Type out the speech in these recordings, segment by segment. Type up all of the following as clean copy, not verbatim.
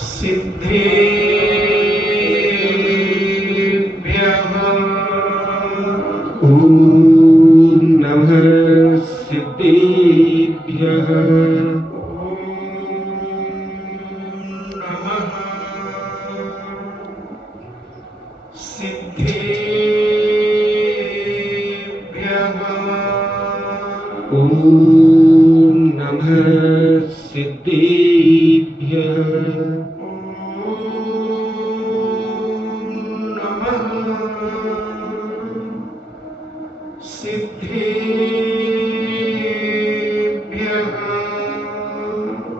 सिद्धेभ्यः ॐ नमः सिद्धेभ्यः ॐ नमः सिद्धेभ्यः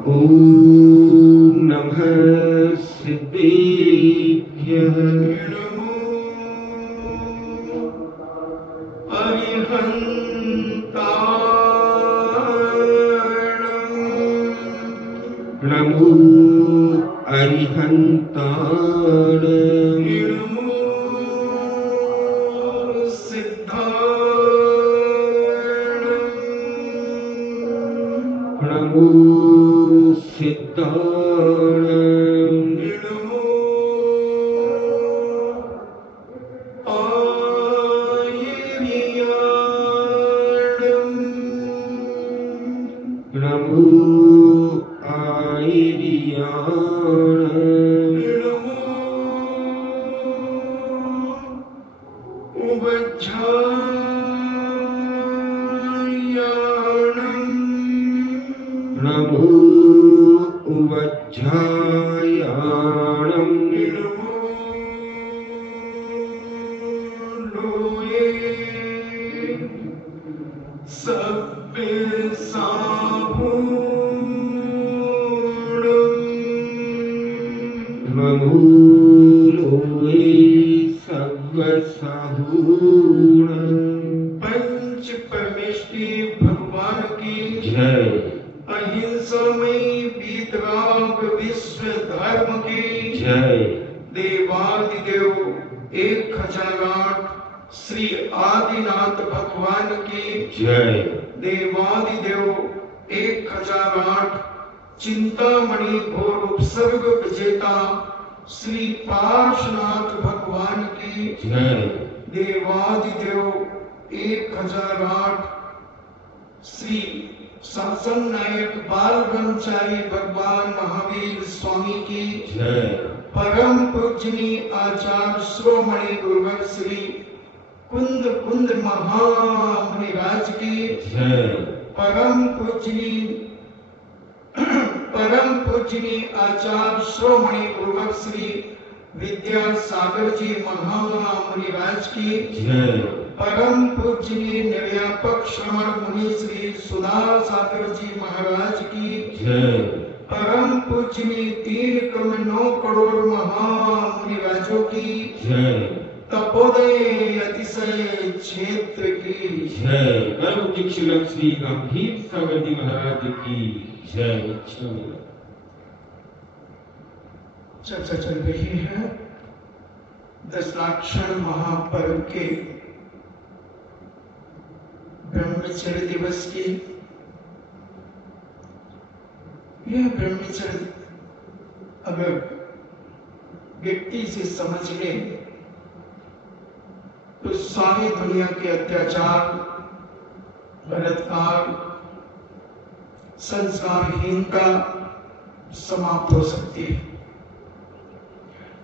ॐ नमः सिद्धेभ्यः नमो अरिहन्ताय नमो सिद्धाय नमो नमो उवज्झायाणं नमो लोये सर्वसाहूणं पंच परमेष्टि भगवान की जय। अहिंसामयी वीतराग विश्व धर्म की जय। देवादिदेव 1008 श्री आदिनाथ भगवान की जय। देवादिदेव 1008 चिंतामणि घोर उपसर्ग विजेता श्री पार्श्वनाथ भगवान की जय। देवादिदेव 1008 श्री शासन नायक बाल ब्रह्मचारी भगवान महावीर स्वामी की जय। परम पूजनीय आचार्य श्रोमणि गुरुवर श्री कुंद कुंद महामुनिराज की जय। परम पूजनीय आचार्य श्रोमणि गुरुवर श्री विद्यासागर जी महामुनिराज की जय। परम पूजनीय निर्यापक श्रवण मुनि श्री सुधा सागर जी महाराज की जय। परम पूजनीय 3 क्रम 9 करोड़ महामुनिराजों की जय। तपोदय अतिशय क्षेत्र की जय। परम दीक्षित श्री गंभीर सागर जी महाराज की जय। चर्चा चल रही है दशाक्षर महापर्व के ब्रह्मचर्य दिवस की। यह ब्रह्मचर्य अगर व्यक्ति से समझ ले तो सारी दुनिया के अत्याचार, बलात्कार, संस्कारहीनता समाप्त हो सकती है।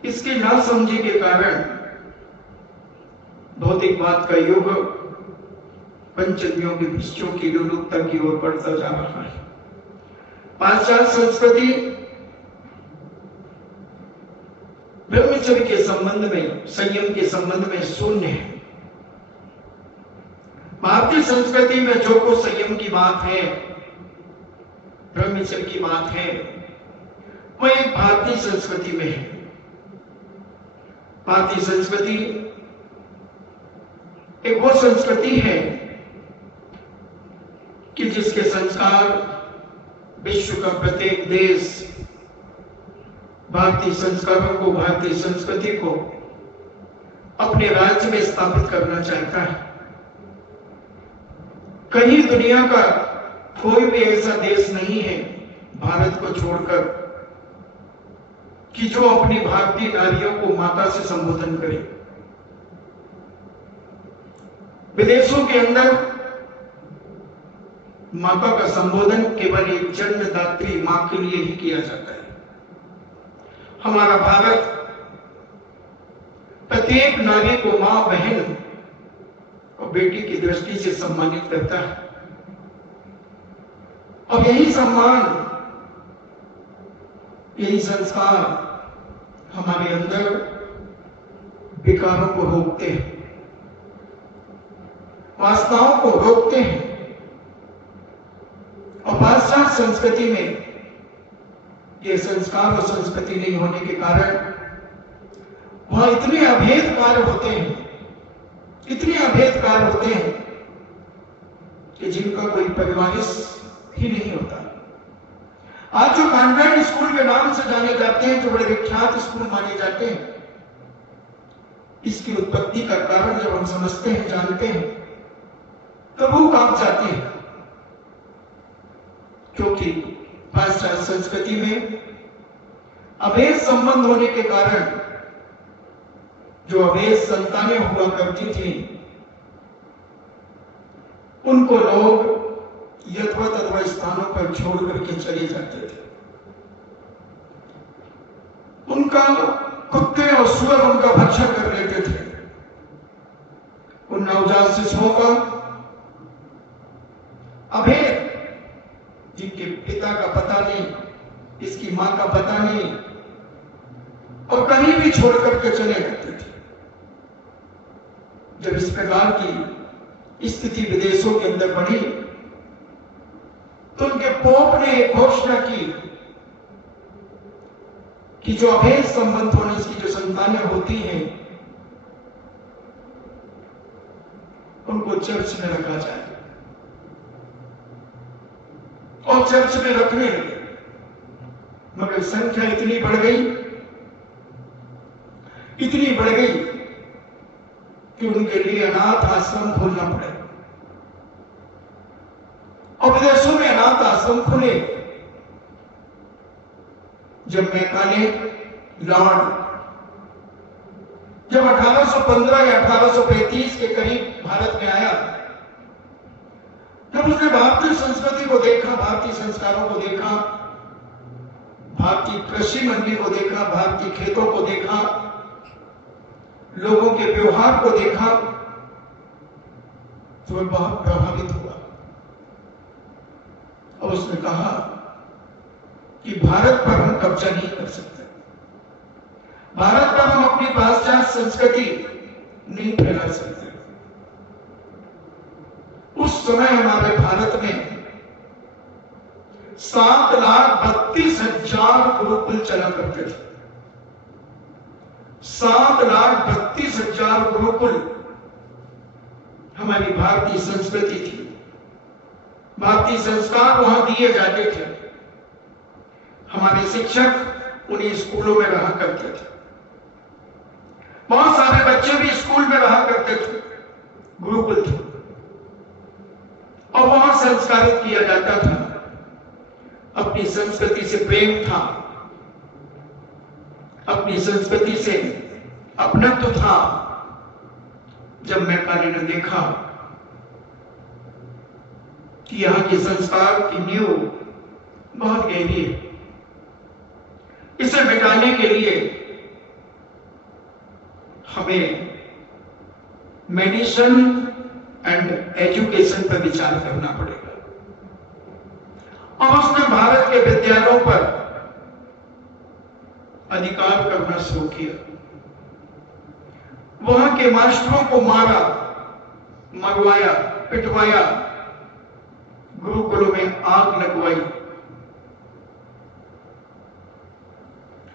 इसके ना समझे के कारण भौतिकवाद का युग पंचदियों की विषयों की लोलुपता की ओर बढ़ता जा रहा है। पाश्चात्य संस्कृति ब्रह्मचर्य के संबंध में, संयम के संबंध में शून्य है। भारतीय संस्कृति में जो कुछ संयम की बात है, ब्रह्मचर्य की बात है, वह एक भारतीय संस्कृति में है। भारतीय संस्कृति एक वो संस्कृति है कि जिसके संस्कार विश्व का प्रत्येक देश भारतीय संस्कारों को, भारतीय संस्कृति को अपने राज्य में स्थापित करना चाहता है। कहीं दुनिया का कोई भी ऐसा देश नहीं है भारत को छोड़कर कि जो अपनी भारतीय नारियों को माता से संबोधन करे। विदेशों के अंदर माता का संबोधन केवल एक जन्मदात्री मां के लिए ही किया जाता है। हमारा भारत प्रत्येक नारी को मां, बहन और बेटी की दृष्टि से सम्मानित करता है। और यही सम्मान, यही संस्कार हमारे अंदर विकारों को रोकते हैं, वासनाओं को रोकते हैं। और पाश्चात्य संस्कृति में ये संस्कार और संस्कृति नहीं होने के कारण वहां इतने अभेद कार्य होते हैं, इतने अभेद कार्य होते हैं कि जिनका कोई परिवारिश ही नहीं होता। आज जो कॉन्वेंट स्कूल के नाम से जाने जाते हैं, जो बड़े विख्यात स्कूल माने जाते हैं, इसकी उत्पत्ति का कारण जब हम समझते हैं, जानते हैं, तो वो कांप जाते हैं। क्योंकि पाश्चात्य संस्कृति में अभेद संबंध होने के कारण जो अभेद संतानें हुआ करती थी, उनको लोग यथवा स्थानों पर छोड़ करके चले जाते थे। उनका कुत्ते और सुअर उनका भक्षण कर लेते थे। उन नवजात शिशुओं का अभेद, जिनके पिता का पता नहीं, इसकी मां का पता नहीं, और कहीं भी छोड़ करके चले जाते थे। जब इस प्रकार की स्थिति विदेशों के अंदर बढ़ी, तो उनके पोप ने एक घोषणा की कि जो अभेद संबंध होने की जो संतानें होती हैं, उनको चर्च में रखा जाए। और चर्च में रखने लगे, मगर संख्या इतनी बढ़ गई, इतनी बढ़ गई कि उनके लिए अनाथ आश्रम खोलना पड़ा। और विदेशों में अनाथ आश्रम खुले। जब मैकाले लॉर्ड जब 1815 या 1835 के करीब भारत में आया, जब उसने भारतीय संस्कृति को देखा, भारतीय संस्कारों को देखा, भारतीय कृषि मंडी को देखा, भारतीय खेतों को देखा, लोगों के व्यवहार को देखा, तो वह बहुत प्रभावित हुआ। और उसने कहा कि भारत पर हम कब्जा नहीं कर सकते, भारत पर हम अपनी पाश्चात्य संस्कृति नहीं फैला सकते। उस समय हमारे भारत में 7,32,000 गुरुकुल चला करते थे। 7,32,000 गुरुकुल हमारी भारतीय संस्कृति थी, भारतीय संस्कार वहां दिए जाते थे। हमारे शिक्षक उन्हीं स्कूलों में रहा करते थे। बहुत सारे बच्चे भी स्कूल में रहा करते थे, गुरुकुल थे, और वहां संस्कारित किया जाता था। अपनी संस्कृति से प्रेम था, अपनी संस्कृति से अपनत्व था। जब मैकाले ने देखा कि यहां के संस्कार की नींव बहुत गहरी है, इसे मिटाने के लिए हमें मेडिसिन एंड एजुकेशन पर विचार करना पड़ेगा। और उसने भारत के विद्यालयों पर अधिकार करना शुरू किया। वहां के मास्टरों को मारा, मरवाया, पिटवाया, गुरुकुलों में आग लगवाई।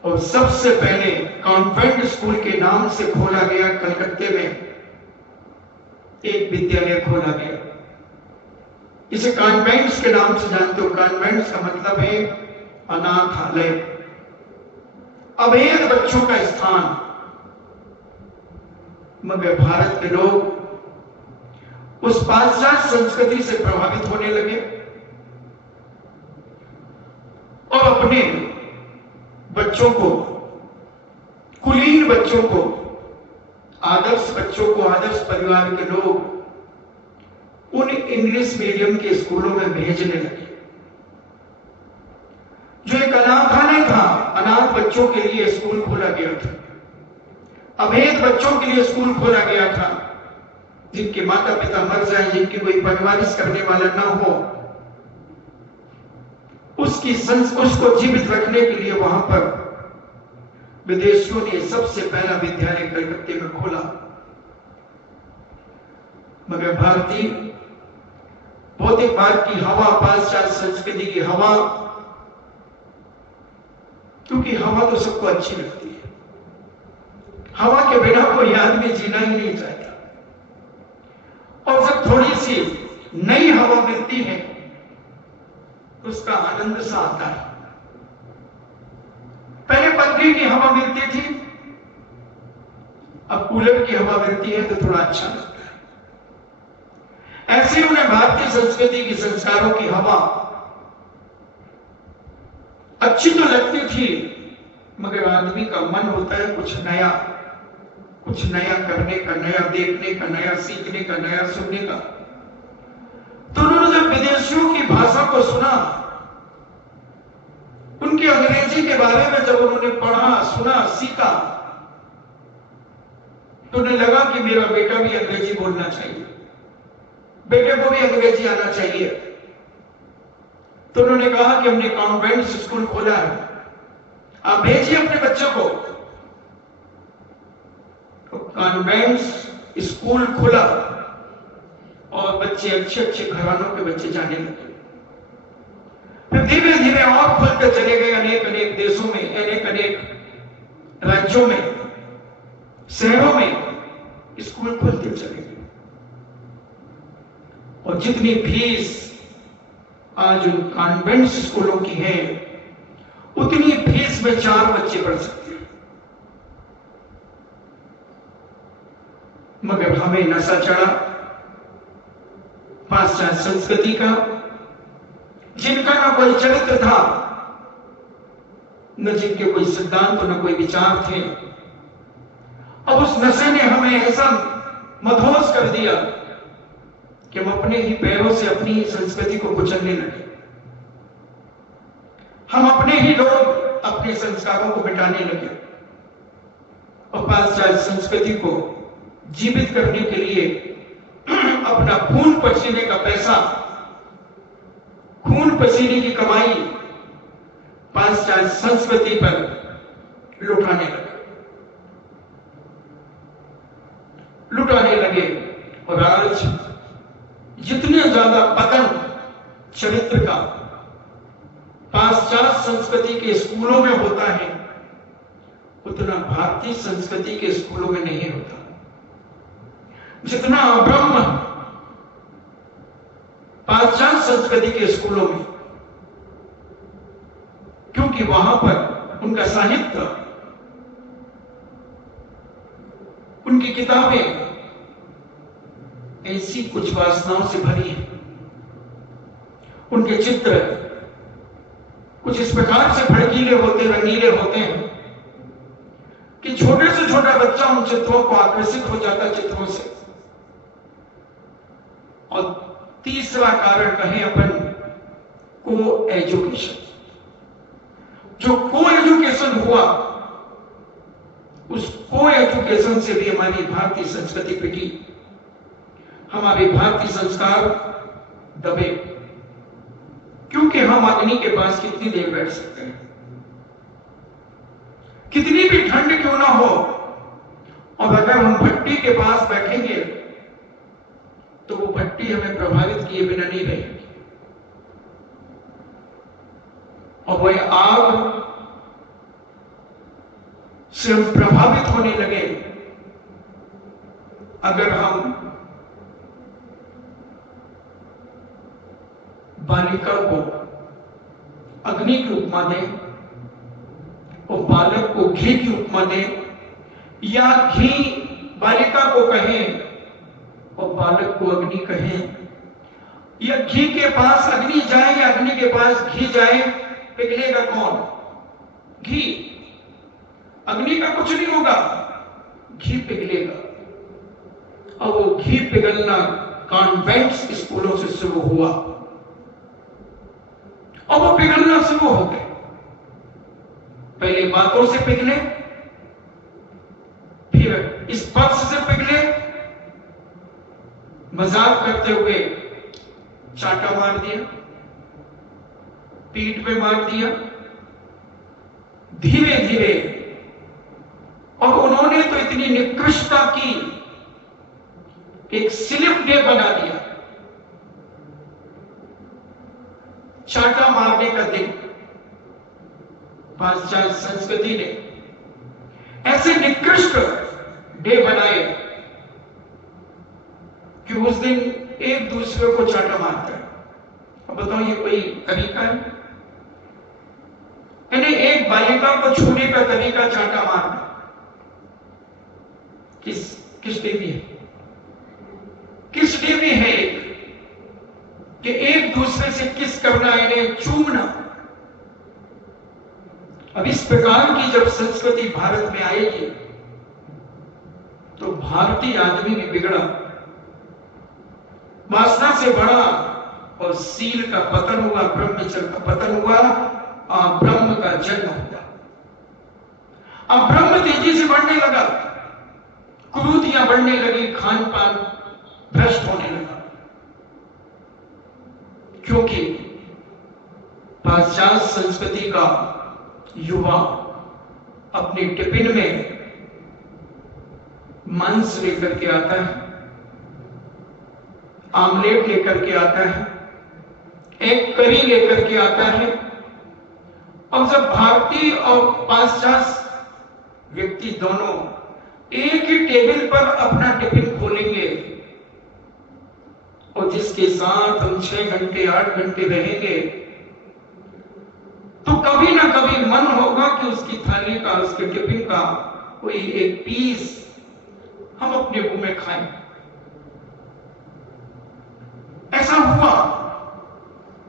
और सबसे पहले कॉन्वेंट स्कूल के नाम से खोला गया कलकत्ते में एक विद्यालय खोला गया। इसे कॉन्वेंट्स के नाम से जानते हो। कॉन्वेंट्स का मतलब है अनाथालय, अभेद बच्चों का स्थान। मगर भारत के लोग उस पाश्चात्य संस्कृति से प्रभावित होने लगे। और अपने बच्चों को, कुलीन बच्चों को, आदर्श बच्चों को, आदर्श परिवार के लोग उन इंग्लिश मीडियम के स्कूलों में भेजने लगे। जो एक अनाथालय था, अनाथ बच्चों के लिए स्कूल खोला गया था, अभेद बच्चों के लिए स्कूल खोला गया था, जिनके माता पिता मर जाए, जिनकी कोई परवरिश करने वाला ना हो, उसको जीवित रखने के लिए वहां पर विदेशियों ने सबसे पहला विद्यालय कलकत्ते में खोला। मगर भारतीय भौतिकवाद की हवा, पाश्चात्य संस्कृति की हवा, क्योंकि हवा तो सबको अच्छी लगती है, हवा के बिना कोई आदमी जीना ही नहीं चाहता, और जब थोड़ी सी नई हवा मिलती है उसका आनंद सा आता है। पहले पंखे की हवा मिलती थी, अब कूलर की हवा मिलती है तो थोड़ा अच्छा लगता है। ऐसे उन्हें भारतीय संस्कृति की, संस्कारों की हवा अच्छी तो लगती थी, मगर आदमी का मन होता है कुछ नया करने का, नया देखने का, नया सीखने का, नया सुनने का। तो उन्होंने जब विदेशियों की भाषा को सुना, उनकी अंग्रेजी के बारे में जब उन्होंने पढ़ा, सुना, सीखा, तो उन्हें लगा कि मेरा बेटा भी अंग्रेजी बोलना चाहिए, बेटे को भी अंग्रेजी आना चाहिए। तो उन्होंने कहा कि हमने कॉन्वेंट स्कूल खोला है, आप भेजिए अपने बच्चों को। तो कॉन्वेंट स्कूल खुला और बच्चे, अच्छे अच्छे घरानों के बच्चे जाने लगे। फिर धीरे धीरे और खुलते चले गए, अनेक अनेक देशों में, अनेक अनेक राज्यों में, शहरों में स्कूल खुलते चले गए। और जितनी फीस आज उन कॉन्वेंट स्कूलों की है, उतनी फीस में 4 बच्चे पढ़ सकते हैं। मगर हमें नशा चढ़ा पाश्चात्य संस्कृति का, जिनका ना कोई चरित्र था, न जिनके कोई सिद्धांत, न कोई विचार थे। अब उस नशे ने हमें ऐसा मदहोश कर दिया कि हम अपने ही पैरों से अपनी ही संस्कृति को कुचलने लगे। हम अपने ही लोग अपने संस्कारों को मिटाने लगे और पाश्चात्य संस्कृति को जीवित करने के लिए अपना खून पसीने का पैसा, खून पसीने की कमाई पाश्चात्य संस्कृति पर लुटाने लगे। और आज जितने ज्यादा पतन चरित्र का पाश्चात्य संस्कृति के स्कूलों में होता है, उतना भारतीय संस्कृति के स्कूलों में नहीं होता। जितना ब्रह्म पाश्चात्य संस्कृति के स्कूलों में, क्योंकि वहां पर उनका साहित्य, उनकी किताबें ऐसी कुछ वासनाओं से भरी है, उनके चित्र कुछ इस प्रकार से भड़कीले होते, रंगीले होते हैं कि छोटे से छोटा बच्चा उन चित्रों को आकर्षित हो जाता है, चित्रों से। और तीसरा कारण कहें अपन, को एजुकेशन। जो को एजुकेशन हुआ, उस को एजुकेशन से भी हमारी भारतीय संस्कृति पिटी, हमारे भारतीय संस्कार दबे। क्योंकि हम अग्नि के पास कितनी देर बैठ सकते हैं, कितनी भी ठंड क्यों ना हो, और अगर हम भट्टी के पास बैठेंगे तो वो भट्टी हमें प्रभावित किए बिना नहीं रहेगी। और वह आग से हम प्रभावित होने लगे अगर हम बालिका को अग्नि की उपमा दें और बालक को घी की उपमा दें, या घी बालिका को कहें और बालक को अग्नि कहें, या घी के पास अग्नि जाए या अग्नि के पास घी जाए, पिघलेगा कौन? घी। अग्नि का कुछ नहीं होगा, घी पिघलेगा। और वो घी पिघलना कॉन्वेंट स्कूलों से शुरू हुआ और वो पिघलना शुरू हो गए। पहले बातों से पिघले, फिर स्पर्श से पिघले, मजाक करते हुए चाटा मार दिया, पीठ पे मार दिया, धीरे धीरे। और उन्होंने तो इतनी निकृष्टता की, एक स्लिप डे बना दिया, चाटा मारने का दिन। पाश्चात्य संस्कृति ने ऐसे निकृष्ट डे बनाए कि उस दिन एक दूसरे को चाटा मारता है। अब बताओ ये कोई तरीका है? यानी एक बालिका को छूने का तरीका चाटा मारना किस डे में है? किस डे में है कि एक दूसरे से किस करना, इन्हें चूमना। अब इस प्रकार की जब संस्कृति भारत में आएगी तो भारतीय आदमी में बिगड़ा, वासना से बढ़ा और सील का पतन हुआ, ब्रह्मचर्य का पतन हुआ और ब्रह्म का जन्म हुआ। अब ब्रह्म तेजी से बढ़ने लगा, कुरीतियां बढ़ने लगी, खान पान भ्रष्ट होने लगा, क्योंकि पाश्चात्य संस्कृति का युवा अपने टिफिन में मांस लेकर के आता है, आमलेट लेकर के आता है, एक करी लेकर के आता है। और जब भारतीय और पाश्चात्य व्यक्ति दोनों एक ही टेबल पर अपना टिफिन खोलेंगे और जिसके साथ हम 6 घंटे 8 घंटे रहेंगे, तो कभी ना कभी मन होगा कि उसकी थाली का, उसके टिफिन का कोई एक पीस हम अपने मुंह में खाएं। ऐसा हुआ,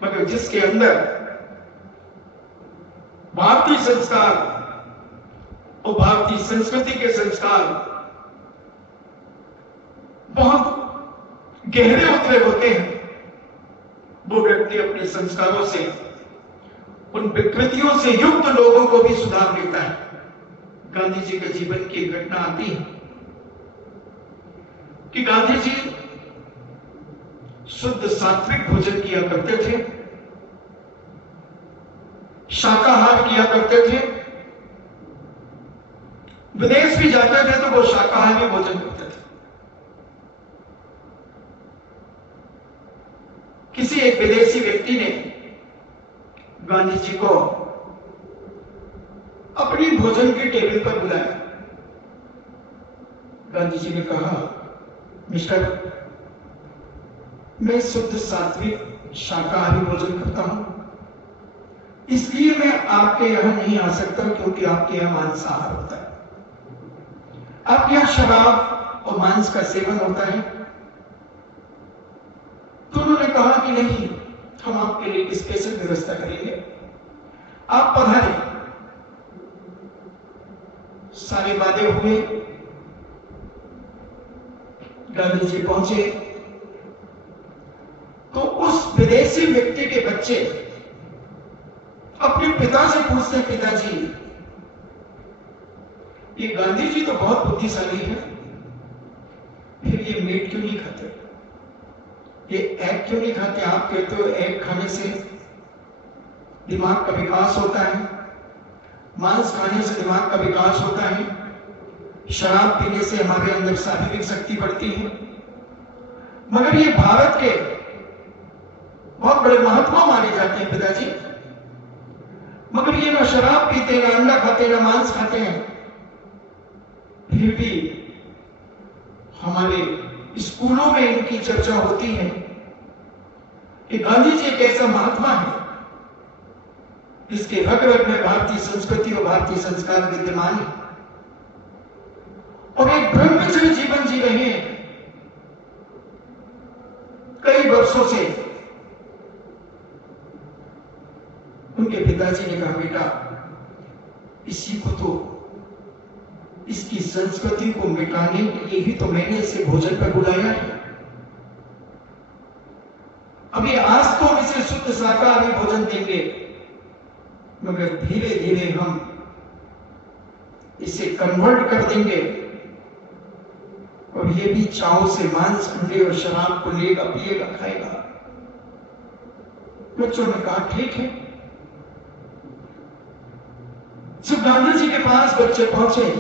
मगर जिसके अंदर भारतीय संस्कार और भारतीय संस्कृति के संस्कार बहुत गहरे उतरे होते हैं, वो व्यक्ति अपने संस्कारों से, उन विकृतियों से युक्त लोगों को भी सुधार देता है। गांधी जी के जीवन की एक घटना आती है कि गांधी जी शुद्ध सात्विक भोजन किया करते थे, शाकाहार किया करते थे, विदेश भी जाते थे तो वो शाकाहारी भोजन करते थे। किसी एक विदेशी व्यक्ति ने गांधी जी को अपनी भोजन के टेबल पर बुलाया। गांधी जी ने कहा, मिस्टर, मैं शुद्ध सात्विक शाकाहारी भोजन करता हूं, इसलिए मैं आपके यहां नहीं आ सकता क्योंकि आपके यहां मांसाहार होता है, आपके यहां शराब और मांस का सेवन होता है। तो उन्होंने कहा कि नहीं, हम आपके लिए स्पेशल व्यवस्था करेंगे, आप पधारें। सारे वादे हुए, गांधी जी पहुंचे तो उस विदेशी व्यक्ति के बच्चे अपने पिता से पूछते, पिताजी, ये गांधी जी तो बहुत बुद्धिशाली है, फिर ये मीट क्यों नहीं खाते, ये एग क्यों नहीं खाते? आप कहते हो एग खाने से दिमाग का विकास होता है, मांस खाने से दिमाग का विकास होता है, शराब पीने से हमारे अंदर शारीरिक शक्ति बढ़ती है। मगर ये भारत के बहुत बड़े महात्मा माने जाते हैं पिताजी, मगर ये ना शराब पीते, ना अंडा खाते, ना मांस खाते हैं, फिर भी हमारे स्कूलों में इनकी चर्चा होती है कि गांधी जी एक ऐसा महात्मा है जिसके रग रग में भारतीय संस्कृति और भारतीय संस्कार विद्यमान है और एक ब्रह्मचर्य जीवन जी रहे हैं कई वर्षों से। उनके पिताजी ने कहा, बेटा इसी को तो, इसकी संस्कृति को मिटाने के लिए ही तो मैंने इसे भोजन पर बुलाया है। अभी आज तो हम इसे शुद्ध शाकाहारी भोजन देंगे, मगर धीरे धीरे हम इसे कन्वर्ट कर देंगे और ये भी चाव से मांस, अंडे और शराब को लेगा, पिएगा, खाएगा। बच्चों ने कहा ठीक है। जब गांधी जी के पास बच्चे पहुंचे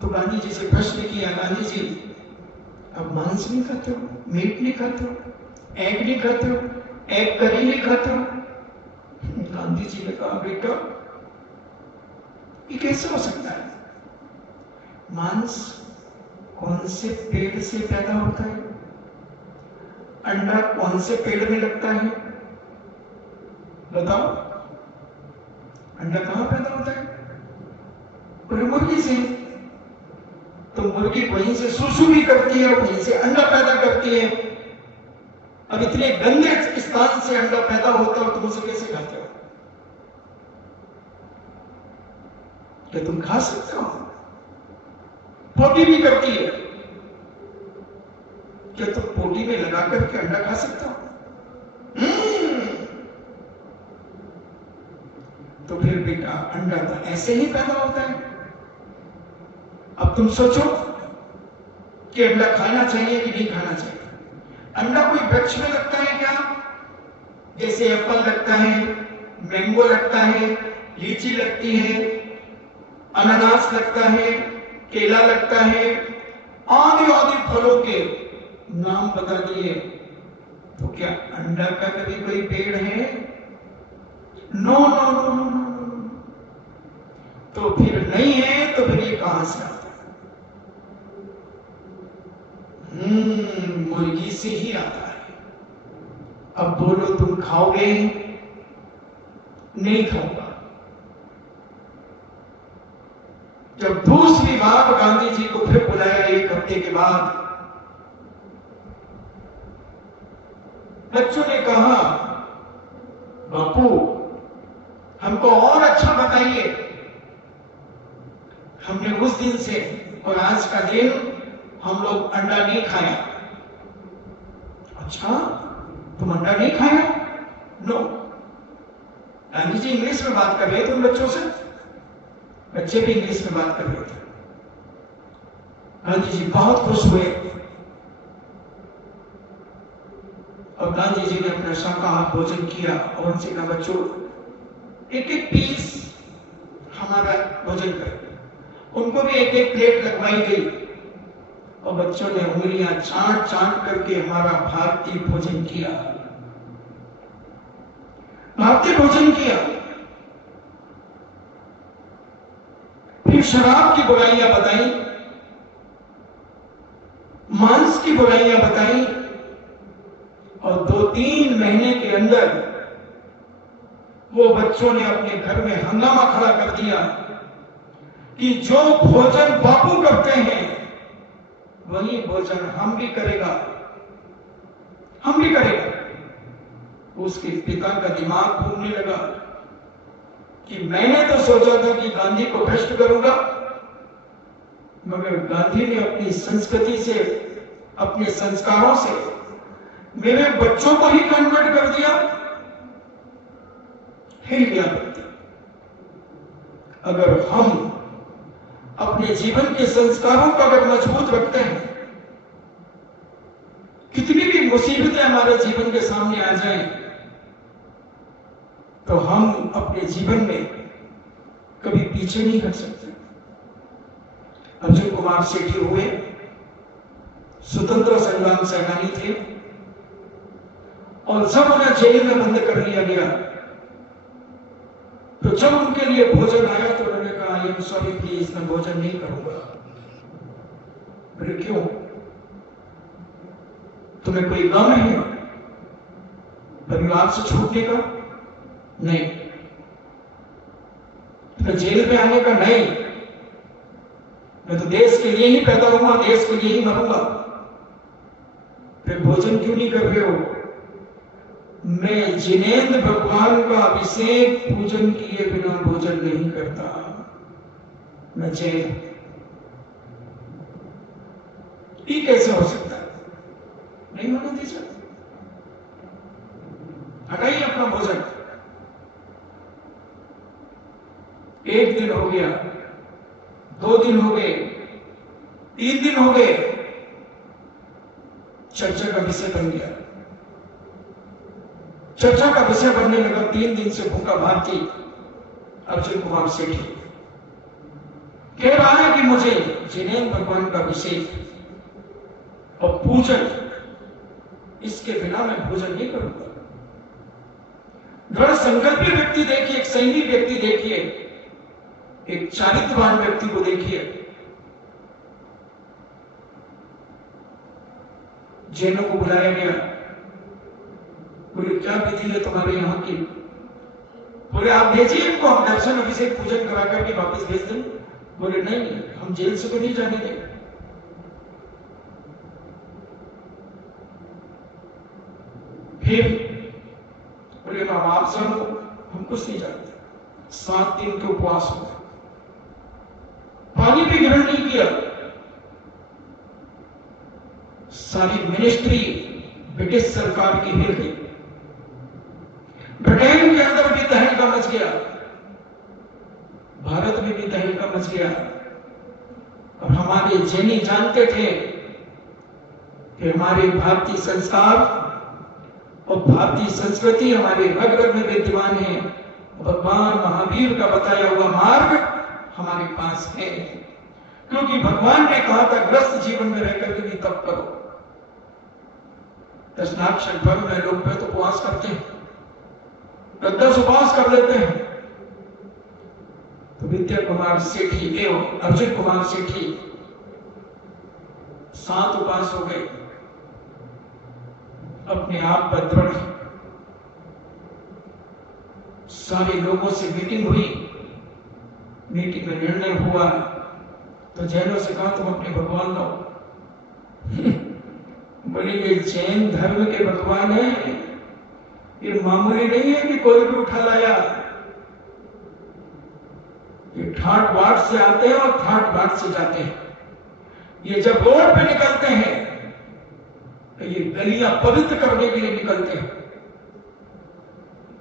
तो गांधी जी से प्रश्न किया, गांधी जी अब मांस नहीं खाते हो, मीट नहीं खाते हो, एग नहीं खाते हो, एग करी नहीं खाते हो? गांधी जी ने कहा, बेटा ये कैसे हो सकता है? मांस कौन से पेड़ से पैदा होता है? अंडा कौन से पेड़ में लगता है? बताओ, अंडा कहां पैदा होता है? मुर्गी से। तो मुर्गी वहीं से सुसु भी करती है, वहीं से अंडा पैदा करती है। अब इतने गंदे स्थान से अंडा पैदा होता हो, तुम उसे कैसे खाते हो? क्या तुम खा सकते हो? पोटी भी करती है, क्या तुम पोटी में लगा करके अंडा खा सकते हो? तो फिर बेटा अंडा तो ऐसे ही पैदा होता है। अब तुम सोचो कि अंडा खाना चाहिए कि नहीं खाना चाहिए। अंडा कोई वृक्ष में लगता है क्या? जैसे एप्पल लगता है, मैंगो लगता है, लीची लगती है, अनानास लगता है, केला लगता है, आदि आदि फलों के नाम बता दिए। तो क्या अंडा का कभी कोई पेड़ है? No no no no no. तो फिर नहीं है तो फिर ये कहां से आता है? मुर्गी से ही आता है। अब बोलो तुम खाओगे? नहीं खाऊंगा। जब दूसरी बार गांधी जी को फिर बुलाया 1 हफ्ते के बाद, बच्चों ने कहा, बापू हमको और अच्छा बताइए। हमने उस दिन से और आज का दिन हम लोग अंडा नहीं खाया। अच्छा, तुम अंडा नहीं खाया? नो। गांधी जी इंग्लिश में बात कर रहे थे उन बच्चों से, बच्चे भी इंग्लिश में बात कर रहे थे। गांधी जी बहुत खुश हुए और गांधी जी ने अपना शाकाहार भोजन किया और उनसे कहा, बच्चों एक एक पीस हमारा भोजन करें। उनको भी एक एक प्लेट लगवाई गई और बच्चों ने उंगलियां चाट चाट करके हमारा भारतीय भोजन किया, भारतीय भोजन किया। फिर शराब की बुराइयां बताई, मांस की बुराइयां बताई और 2-3 महीने के अंदर वो बच्चों ने अपने घर में हंगामा खड़ा कर दिया कि जो भोजन बापू करते हैं वही भोजन हम भी करेगा, हम भी करेगा। उसके पिता का दिमाग घूमने लगा कि मैंने तो सोचा था कि गांधी को भ्रष्ट करूंगा, मगर गांधी ने अपनी संस्कृति से, अपने संस्कारों से मेरे बच्चों को ही कन्वर्ट कर दिया। हिल गया व्यक्ति। अगर हम अपने जीवन के संस्कारों को अगर मजबूत रखते हैं, कितनी भी मुसीबतें हमारे जीवन के सामने आ जाएं, तो हम अपने जीवन में कभी पीछे नहीं हट सकते। अर्जुन कुमार सेठी हुए, स्वतंत्र संग्राम सेनानी थे और जब उन्हें जेल में बंद कर लिया गया तो जब उनके लिए भोजन आया तो उन्होंने कहा, आई एम सॉरी प्लीज, मैं भोजन नहीं करूंगा। फिर क्यों? तुम्हें कोई गम है परिवार से छूटने का? नहीं। फिर जेल में आने का? नहीं। मैं तो देश के लिए ही पैदा हुआ, देश के लिए ही मरूंगा। फिर भोजन क्यों नहीं कर रहे हो? मैं जिनेंद्र भगवान का अभिषेक पूजन किए बिना भोजन नहीं करता। मैं जैन। ये कैसे हो सकता है? नहीं होने दीजिए। हटाइए अपना भोजन। एक दिन हो गया, 2 दिन हो गए, 3 दिन हो गए, चर्चा का विषय बन गया। चर्चा का विषय बनने लगा 3 दिन से भूखा भारती अर्जुन कुमार सेठी कह रहा है कि मुझे जिनेंद्र भगवान का अभिषेक और पूजन, इसके बिना मैं भोजन नहीं करूंगा। दृढ़ संकल्पी व्यक्ति देखिए, एक सैनिक व्यक्ति देखिए, एक चारित्रवान व्यक्ति को देखिए। जैनों को बुलाया गया, बोले क्या विधि है तुम्हारे यहां की? बोले आप भेजिए इनको, हम दर्शन अभिषेक पूजन करा करके वापस भेज देंगे। बोले नहीं, हम जेल से तो नहीं जाने देंगे। फिर बोले आप सब हम कुछ नहीं जानते। 7 दिन के उपवास हो गए, पानी भी ग्रहण नहीं किया। सारी मिनिस्ट्री ब्रिटिश सरकार की हिल गई। ब्रिटेन के अंदर भी तहलका मच गया, भारत में भी तहलका मच गया। और हमारे जैनी जानते थे कि हमारे भारतीय संस्कार और भारतीय संस्कृति हमारे रग रग में विद्यमान है। भगवान महावीर का बताया हुआ मार्ग हमारे पास है, क्योंकि भगवान ने कहा था ग्रस्त जीवन में रहकर के भी तप करो। दशनाक्षर भर में लोग पे तो उपवास करते हैं, 10 उपवास कर लेते हैं। तो विद्या कुमार सेठी एवं अर्जुन कुमार सेठी 7 उपवास हो गए। अपने आप पर दृढ़, सारे लोगों से मीटिंग हुई, मीटिंग में निर्णय हुआ। तो जैनों से कहा तुम अपने भगवान लाओ। बोले ये जैन धर्म के भगवान है, ये मामूली नहीं है कि कोई भी उठा लाया। ये ठाट बाट से आते हैं और ठाट बाट से जाते हैं। ये जब रोड पे निकलते हैं तो ये गलियां पवित्र करने के लिए निकलते हैं।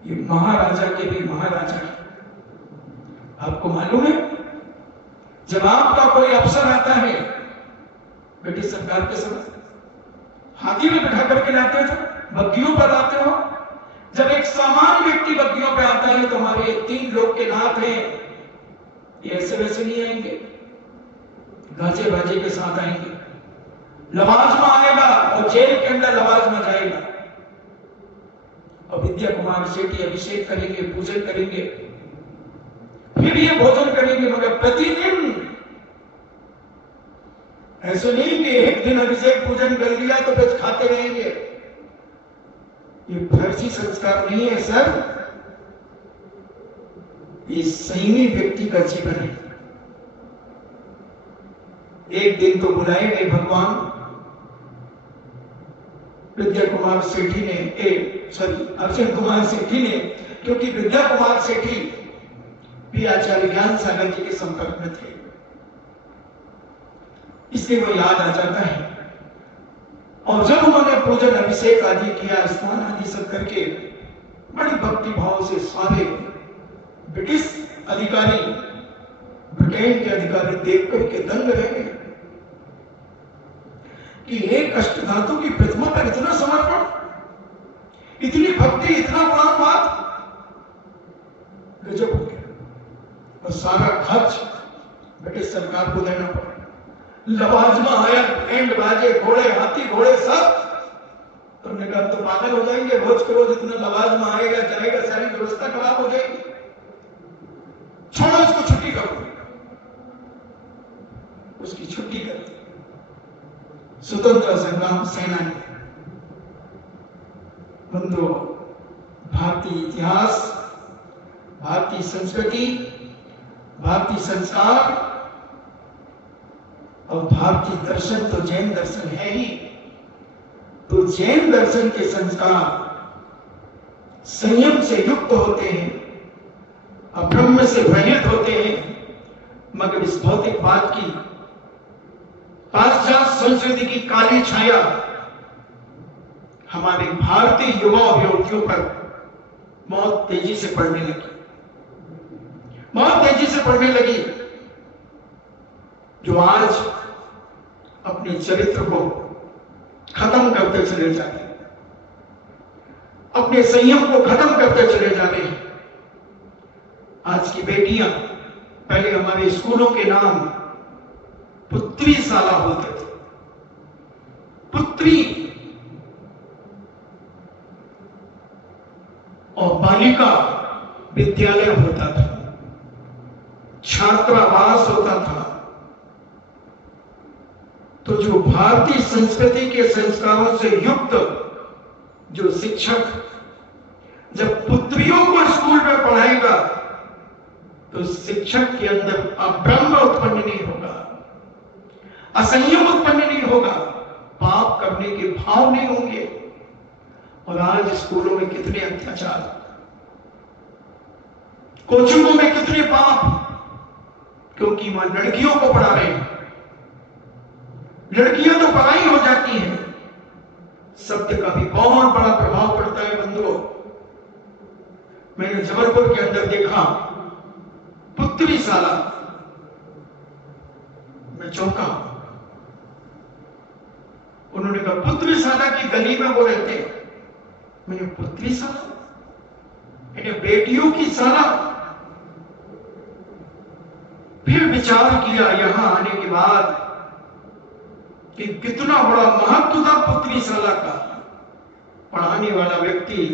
ये महाराजा के भी महाराजा है। आपको मालूम है, जब आपका कोई अफसर आता है ब्रिटिश सरकार के समय, हाथी में बैठा करके लाते थे, बग्गियों पर लाते हो। जब एक सामान्य व्यक्ति बग्गियों पे आता है तो हमारे 3 लोग के नाथ हैं, ये ऐसे वैसे नहीं आएंगे, गाजे बाजे के साथ आएंगे। लवाजमा आएगा और जेल के अंदर लवाजमा जाएगा। और विद्या कुमार सेठी अभिषेक करेंगे, पूजन करेंगे, फिर ये भोजन करेंगे। मगर प्रतिदिन ऐसे नहीं कि एक दिन अभिषेक पूजन कर लिया तो बस खाते रहेंगे। ये फर्जी संस्कार नहीं है सर, ये संयमी व्यक्ति का जीवन है। एक दिन तो बुलाए गए भगवान विद्या कुमार सेठी ने, अर्जुन कुमार सेठी ने, क्योंकि विद्या कुमार सेठी भी आचार्य ज्ञान सागर जी के संपर्क में थे, इसलिए वो याद आ जाता है। और जब उन्होंने पूजन अभिषेक आदि किया, स्नान आदि सब करके बड़ी भक्ति भाव से सारे ब्रिटिश अधिकारी, ब्रिटेन के अधिकारी देख करके दंग रह गए कि एक अष्टधातु की प्रतिमा पर इतना समर्पण, इतनी भक्ति, इतना गुणानुवाद, गजब हो गया। और सारा खर्च ब्रिटिश सरकार को देना पड़ा। लवाजमा आया, बैंड बाजे, घोड़े, हाथी घोड़े सब। तुमने कहा तो पागल हो जाएंगे, रोज के रोज इतना लवाजमा आएगा जाएगा, सारी व्यवस्था खराब हो जाएगी, छोड़ो इसको, छुट्टी करो। उसकी छुट्टी कर दी। स्वतंत्र संग्राम सेनानी, बंधुओं, भारतीय इतिहास, भारतीय संस्कृति, भारतीय संस्कार और भारतीय दर्शन तो जैन दर्शन है ही। तो जैन दर्शन के संस्कार संयम से युक्त होते हैं, अब्रह्म से रहित होते हैं, मगर इस भौतिकवाद की, पाश्चात्य संस्कृति की काली छाया हमारे भारतीय युवा और युवतियों पर बहुत तेजी से पड़ने लगी, बहुत तेजी से पड़ने लगी, जो आज अपने चरित्र को खत्म करते चले जा रहे हैं, अपने संयम को खत्म करते चले जा रहे हैं। आज की बेटियां, पहले हमारे स्कूलों के नाम पुत्री शाला होते थे, पुत्री और बालिका विद्यालय होता था, छात्रावास होता था। तो जो भारतीय संस्कृति के संस्कारों से युक्त जो शिक्षक जब पुत्रियों को स्कूल में पढ़ाएगा तो शिक्षक के अंदर अब्रह्म उत्पन्न नहीं होगा, असंयम उत्पन्न नहीं होगा, पाप करने के भाव नहीं होंगे। और आज स्कूलों में कितने अत्याचार, कोचिंगों में कितने पाप, क्योंकि वहां लड़कियों को पढ़ा रहे हैं। लड़कियां तो पढ़ाई हो जाती हैं, सत्य का भी बहुत बड़ा प्रभाव पड़ता है बंधुओं। मैंने जबलपुर के अंदर देखा पुत्री शाला, मैं चौंका। उन्होंने कहा पुत्री शाला की गली में वो रहते। मैंने पुत्री शाला, मैंने बेटियों की शाला। फिर विचार किया यहां आने के बाद कि कितना बड़ा महत्व था पुत्री शाला का। पढ़ाने वाला व्यक्ति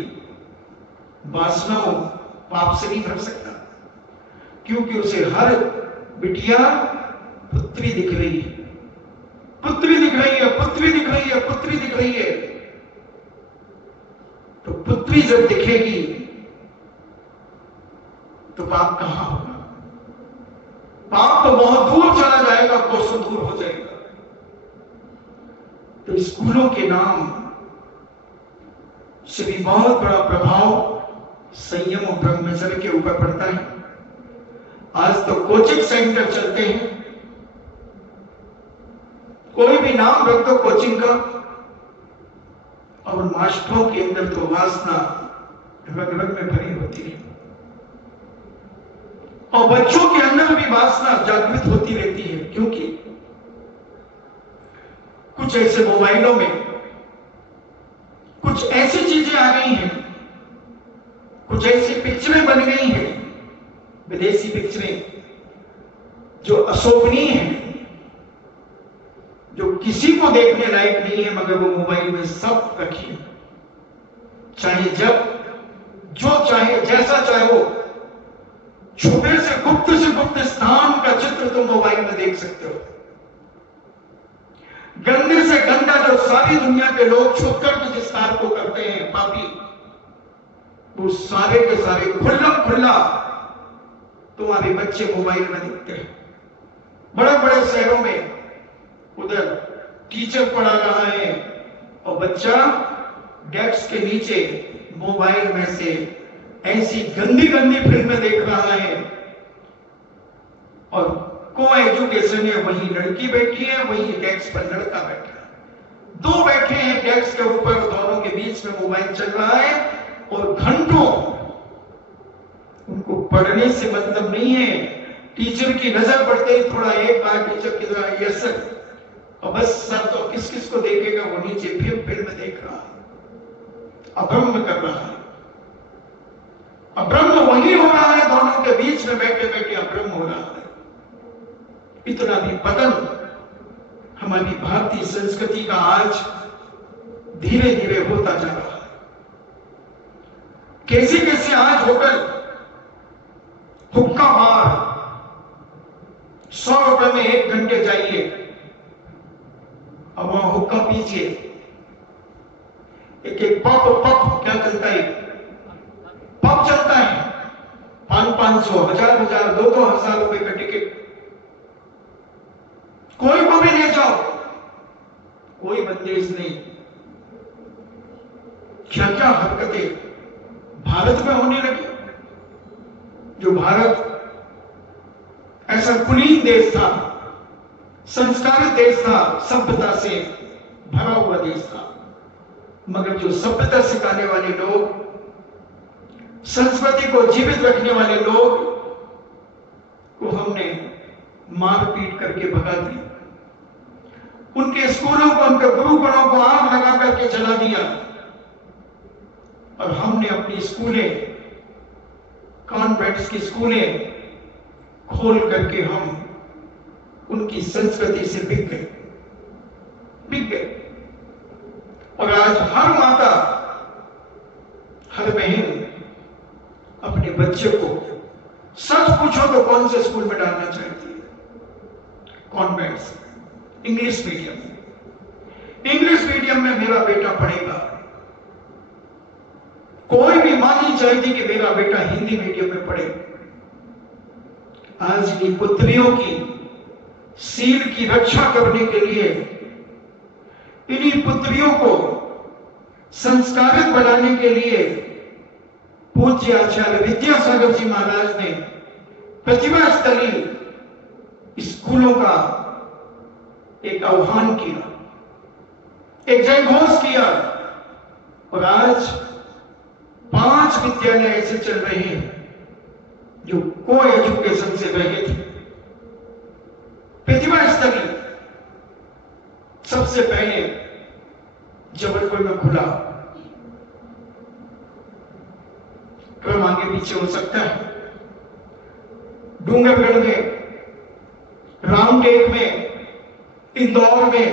वासनाओं पाप से नहीं भर सकता, क्योंकि उसे हर बिटिया पुत्री दिख रही है, पुत्री दिख रही है, पुत्री दिख रही है, पुत्री दिख रही है। तो पुत्री जब दिखेगी तो पाप कहां होगा? पाप तो बहुत दूर चला जाएगा, कोसों दूर हो जाएगा। तो स्कूलों के नाम से भी बहुत बड़ा प्रभाव संयम और ब्रह्मचर्य के ऊपर पड़ता है। आज तो कोचिंग सेंटर चलते हैं, कोई भी नाम रख दो कोचिंग का, और मास्टरों के अंदर तो वासना रग रग में भरी होती है, और बच्चों के अंदर भी वासना जागृत होती रहती है। क्योंकि कुछ ऐसे मोबाइलों में कुछ ऐसी चीजें आ गई हैं, कुछ ऐसी पिक्चरें बन गई हैं, विदेशी पिक्चरें जो अशोभनीय हैं, जो किसी को देखने लायक नहीं है, मगर वो मोबाइल में सब रखी है। चाहे जब जो चाहे जैसा चाहे हो, छुपे से गुप्त स्थान का चित्र तुम मोबाइल में देख सकते हो। गंदे से गंदा जो सारी दुनिया के लोग छुपकर के जिस कार्य को करते हैं पापी, वो सारे के सारे खुल्ला तुम्हारे बच्चे मोबाइल में दिखते हैं। बड़े बड़े शहरों में उधर टीचर पढ़ा रहा है और बच्चा डेस्क के नीचे मोबाइल में से ऐसी गंदी फिल्में देख रहा है, और को एजुकेशन है, वही लड़की बैठी है, वही डेस्क पर लड़का बैठा है, दो बैठे हैं डेस्क के ऊपर, दोनों के बीच में मोबाइल चल रहा है, और घंटों उनको पढ़ने से मतलब नहीं है। टीचर की नजर पड़ते ही थोड़ा एक बार टीचर की तरह यस सर, और बस सर तो किस किस को देखेगा, वो नीचे फिर फिल्म देख रहा है, अब्रह्म कर रहा है। अब्रह्म वही हो रहा है, दोनों के बीच में बैठे बैठे अब्रह्म हो रहा है। इतना भी पतन हमारी भारतीय संस्कृति का आज धीरे धीरे होता जा रहा है। कैसे कैसे आज होटल, हुक्का बार, 100 रुपए में 1 घंटे जाइए, अब वहां हुक्का पीजिए, एक पब क्या चलता है, पब चलता है, 500, 1000, 2,000 रुपए का टिकट। कोई को भी ले जाओ, कोई बंदिश नहीं। क्या क्या हरकतें भारत में होने लगे। जो भारत ऐसा कुलीन देश था, संस्कारित देश था, सभ्यता से भरा हुआ देश था, मगर जो सभ्यता सिखाने वाले लोग, संस्कृति को जीवित रखने वाले लोग को हमने मार पीट करके भगा दिया। उनके स्कूलों को, उनके गुरुकुलों को आग लगा करके जला दिया और हमने अपनी स्कूलें, कॉन्वेंट्स की स्कूलें खोल करके हम उनकी संस्कृति से बिक गए। और आज हर माता, हर बहन अपने बच्चे को सच पूछो तो कौन से स्कूल में डालना चाहती है? Convents, English medium. English medium में मेरा बेटा पढ़ेगा। कोई भी मां नहीं चाहती कि मेरा बेटा हिंदी मीडियम में पढ़े। आज की पुत्रियों की सील की रक्षा करने के लिए, इन्हीं पुत्रियों को संस्कारित बनाने के लिए पूज्य आचार्य विद्यासागर जी महाराज ने प्रतिभा स्थली स्कूलों का एक आह्वान किया, एक जयघोष किया और आज 5 विद्यालय ऐसे चल रहे हैं जो को एजुकेशन से रहे थे। प्रतिभा स्थली सबसे पहले जबलपुर में खुला, क्रम आगे पीछे हो सकता है। डूंगरगढ़ में, रामटेक में, इंदौर में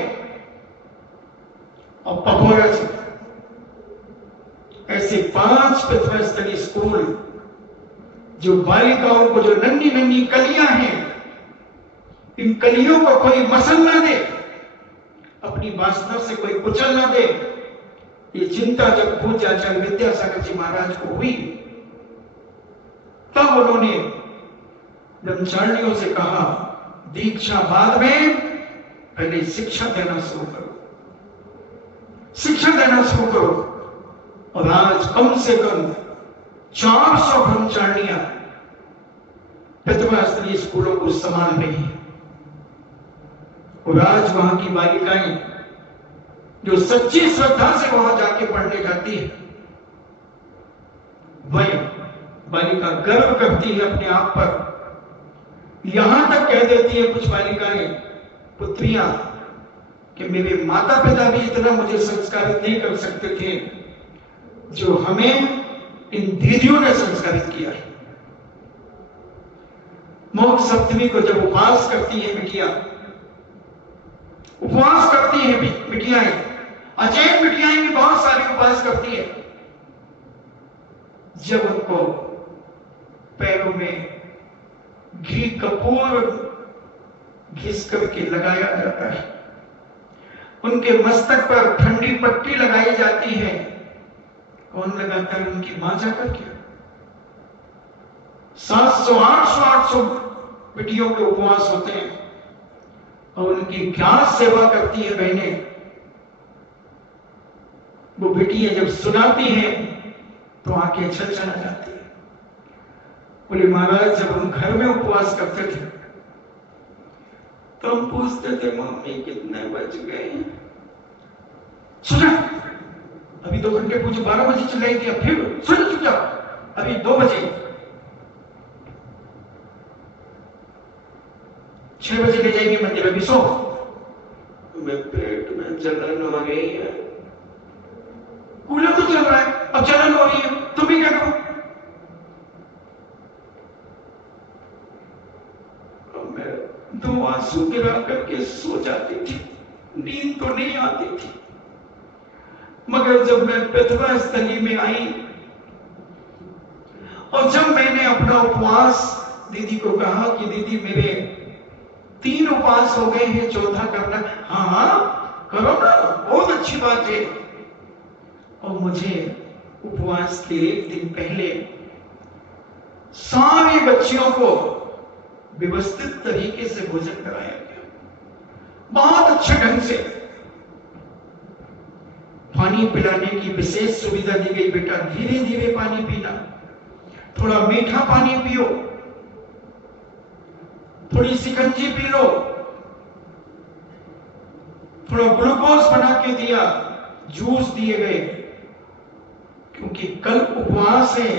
और पकोड़ा से ऐसे 5 प्रतिभा स्थली स्कूल जो बालिकाओं को, जो नन्ही नन्ही कलियां हैं, इन कलियों को कोई मसल ना दे, अपनी वासना से कोई कुचल ना दे। ये चिंता जब पूज्य आचार्य विद्यासागर जी महाराज को हुई, तब उन्होंने ब्रह्मचारिणियों से कहा, दीक्षा बाद में पहले शिक्षा देना शुरू करो, शिक्षा देना शुरू करो। और आज कम से कम 400 ब्रह्मचारिणियां प्रतिभा स्थली स्कूलों को संभाल रही हैं। और आज वहां की बालिकाएं जो सच्ची श्रद्धा से वहां जाके पढ़ने जाती है, वह बालिका गर्व करती है अपने आप पर। यहां तक कह देती है कुछ बालिकाएं, पुत्रियां, कि मेरे माता पिता भी इतना मुझे संस्कारित नहीं कर सकते थे जो हमें इन दीदियों ने संस्कारित किया है। मोक्ष सप्तमी को जब उपवास करती है बिटिया, उपवास करती है बिटियाएं, अचेत बिटियाएं भी बहुत सारी उपवास करती है। जब उनको पैरों में घी कपूर घिस करके लगाया जाता है, उनके मस्तक पर ठंडी पट्टी लगाई जाती है, कौन लगाता है? उनकी मां जाकर के। 700, 800 बिटियों के उपवास होते हैं और उनकी क्या सेवा करती है बहनें। वो बेटियां जब सुनाती हैं तो आंखें छलछला जाती है। बोले महाराज, जब हम घर में उपवास करते थे तो हम पूछते थे, मम्मी कितने बज गए? सुना, अभी 2 घंटे पूछो, 12 बजे चलाएगी, अब फिर सुन चुपचाप, अभी 2 बजे, 6 बजे ले जाएंगे मंदिर, अभी सो। मैं पेट में जलन हो गई है। कूलर तो चल रहा है, अब जलन हो रही है, तुम भी क्या करो? अब मैं 2 आंसू गिरा करके सो जाती थी, नींद तो नहीं आती थी। मगर जब मैं प्रतिभा स्थली में आई और जब मैंने अपना उपवास दीदी को कहा कि दीदी मेरे 3 उपवास हो गए हैं, 4था करना। हाँ करो ना, बहुत अच्छी बात है। और मुझे उपवास के 1 दिन पहले सारी बच्चियों को व्यवस्थित तरीके से भोजन कराया गया, बहुत अच्छे ढंग से। पानी पिलाने की विशेष सुविधा दी गई, बेटा धीरे धीरे पानी पीना, थोड़ा मीठा पानी पियो, थोड़ी शिकंजी पी लो, थोड़ा ग्लूकोज बना के दिया, जूस दिए गए, क्योंकि कल उपवास है,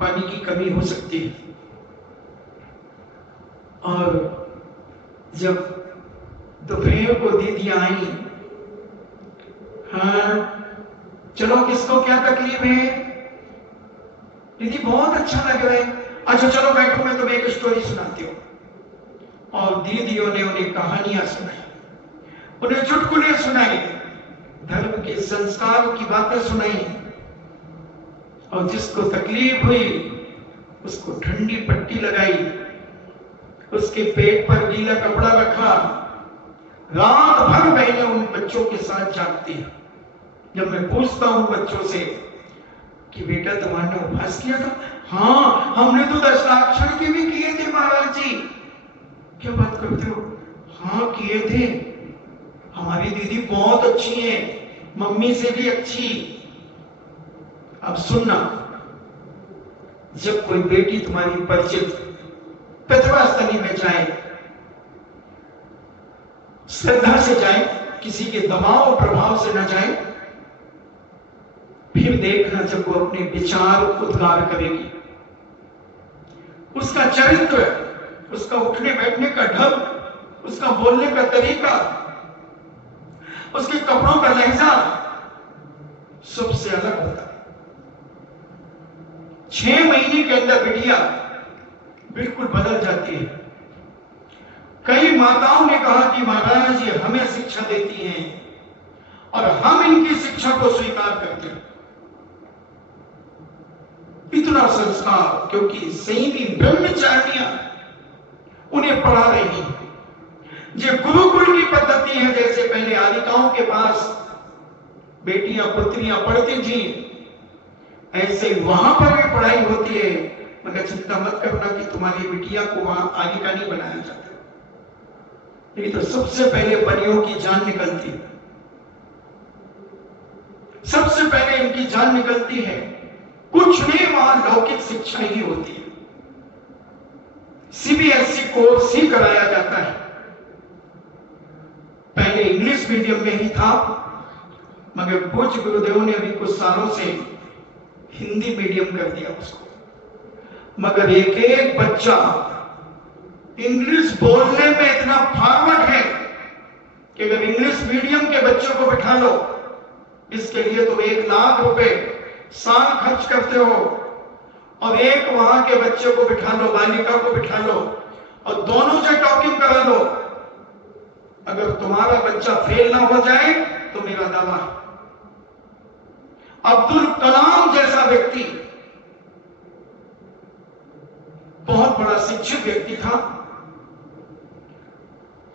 पानी की कमी हो सकती है। और जब दोपहर को दीदियां आई, हाँ चलो किसको क्या तकलीफ है? दीदी बहुत अच्छा लग रहा है, अच्छा चलो बैठो मैं तुम्हें एक स्टोरी सुनाती हूँ। और दीदियों ने उन्हें कहानियां सुनाई, उन्हें चुटकुले सुनाए, धर्म के संस्कार की बातें सुनाई, और जिसको तकलीफ हुई उसको ठंडी पट्टी लगाई, उसके पेट पर गीला कपड़ा रखा। रात भर बहनें उन बच्चों के साथ जागती हैं। जब मैं पूछता हूं बच्चों से कि बेटा तुम्हारे उपवास किया था? हाँ हमने तो 10 लाक्षण के भी किए थे महाराज जी। क्या बात करते हो? हाँ किए थे, हमारी दीदी बहुत अच्छी है, मम्मी से भी अच्छी। अब सुनना, जब कोई बेटी तुम्हारी परिचित प्रतिभा स्थली में जाए, श्रद्धा से जाए, किसी के दबाव और प्रभाव से न जाए, फिर देखना जब वो अपने विचार उद्गार करेगी, उसका चरित्र, उसका उठने बैठने का ढंग, उसका बोलने का तरीका, उसके कपड़ों का लहजा सबसे अलग होता है। 6 महीने के अंदर बिटिया बिल्कुल बदल जाती है। कई माताओं ने कहा कि महाराज ये हमें शिक्षा देती हैं और हम इनकी शिक्षा को स्वीकार करते हैं। इतना संस्कार, क्योंकि सही ब्रह्मचारियां उन्हें पढ़ा रही हैं। जो गुरुकुल की पद्धति है, जैसे पहले आदिकाओं के पास बेटियां पुत्रियां पढ़ती थी, ऐसे वहां पर भी पढ़ाई होती है। मगर चिंता मत करना कि तुम्हारी बिटिया को वहां आगे का नहीं बनाया जाता। नहीं तो सबसे पहले परियों की जान निकलती है, सबसे पहले इनकी जान निकलती है। कुछ नहीं, वहां लौकिक शिक्षा ही होती है। सीबीएसई कोर्स ही कराया जाता है। पहले इंग्लिश मीडियम में ही था, मगर पूज्य गुरुदेव ने अभी कुछ सालों से हिंदी मीडियम कर दिया उसको। मगर एक एक बच्चा इंग्लिश बोलने में इतना फॉरवर्ड है कि अगर इंग्लिश मीडियम के बच्चों को बिठा लो, इसके लिए तुम 1 लाख रुपए साल खर्च करते हो, और एक वहां के बच्चे को बिठा लो, बालिका को बिठा लो, और दोनों से टॉकिंग करा लो। अगर तुम्हारा बच्चा फेल ना हो जाए तो मेरा दावा है, अब्दुल कलाम जैसा व्यक्ति, बहुत बड़ा शिक्षित व्यक्ति था,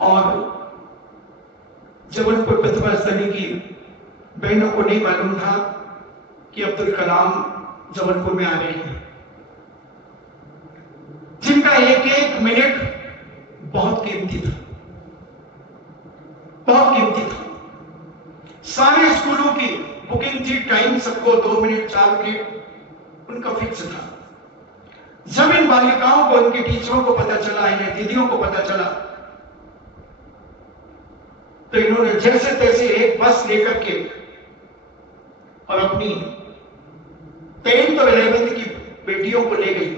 और जबलपुर प्रतिभा स्थली की बहनों को नहीं मालूम था कि अब्दुल कलाम जबलपुर में आ रहे हैं, जिनका एक एक मिनट बहुत कीमती था, बहुत कीमती था। सारे स्कूलों की बुकिंग थी, टाइम सबको 2 मिनट 4 मिनट उनका फिक्स था। जब इन बालिकाओं को, इनके टीचरों को पता चला, इन्हें दीदियों को पता चला, तो इन्होंने जैसे तैसे एक बस लेकर के और अपनी 10th और 11th की बेटियों को ले गई,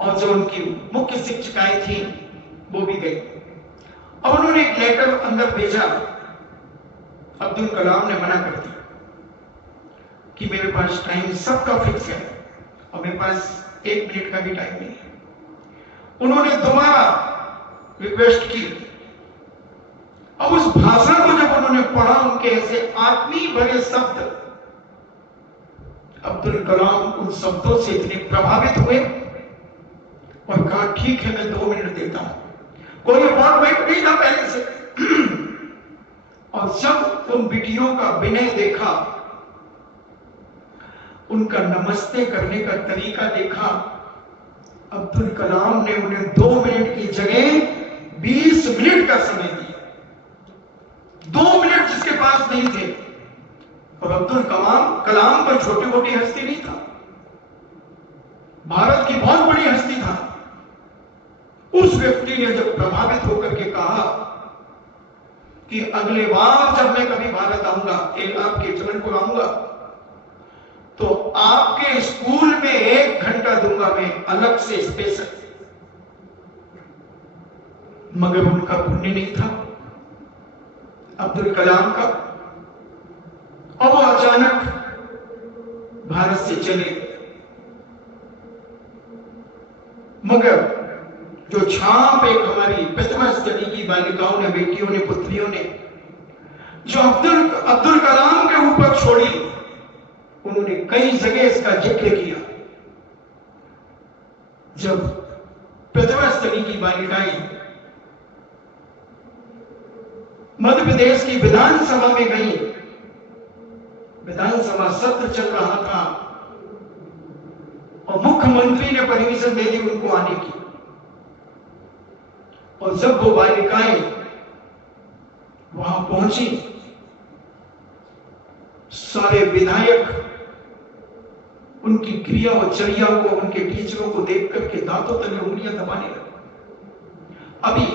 और जो उनकी मुख्य शिक्षिकाएं थी वो भी गई। अब उन्होंने एक लेटर अंदर भेजा। अब्दुल कलाम ने मना कर दिया कि मेरे पास टाइम सबका फिक्स है और मेरे पास 1 मिनट का भी टाइम नहीं है। उन्होंने दोबारा रिक्वेस्ट की। अब उस भाषा को जब उन्होंने पढ़ा, उनके ऐसे आत्मीय भरे शब्द, अब्दुल कलाम उन शब्दों से इतने प्रभावित हुए और कहा ठीक है मैं 2 मिनट देता हूं। कोई अपॉइंटमेंट नहीं था पहले से। और जब उन बिटियों का विनय देखा, उनका नमस्ते करने का तरीका देखा, अब्दुल कलाम ने उन्हें 2 मिनट की जगह 20 मिनट का समय दिया। 2 मिनट जिसके पास नहीं थे, अब्दुल कलाम कोई छोटी मोटी हस्ती नहीं था, भारत की बहुत बड़ी हस्ती था। उस व्यक्ति ने जब प्रभावित होकर के कहा कि अगले बार जब मैं कभी भारत आऊंगा, आपके चरण को आऊंगा, तो आपके स्कूल में 1 घंटा दूंगा मैं अलग से स्पेशल। मगर उनका पुण्य नहीं था अब्दुल कलाम का, और वो अचानक भारत से चले। मगर जो छाप एक हमारी प्रतिभा स्टडी की बालिकाओं ने, बेटियों ने, पुत्रियों ने जो अब्दुल कलाम के ऊपर छोड़ी, उन्होंने कई जगह इसका जिक्र किया। जब प्रतिभा स्टडी की बालिकाएं मध्य प्रदेश की विधानसभा में गई, विधानसभा सत्र चल रहा था और मुख्यमंत्री ने परमिशन दे दी उनको आने की, और जब वो बालिकाएं वहां पहुंची, सारे विधायक उनकी क्रिया और चर्या को, उनके टीचरों को देख करके दांतों तले उंगलियां दबाने लगे। अभी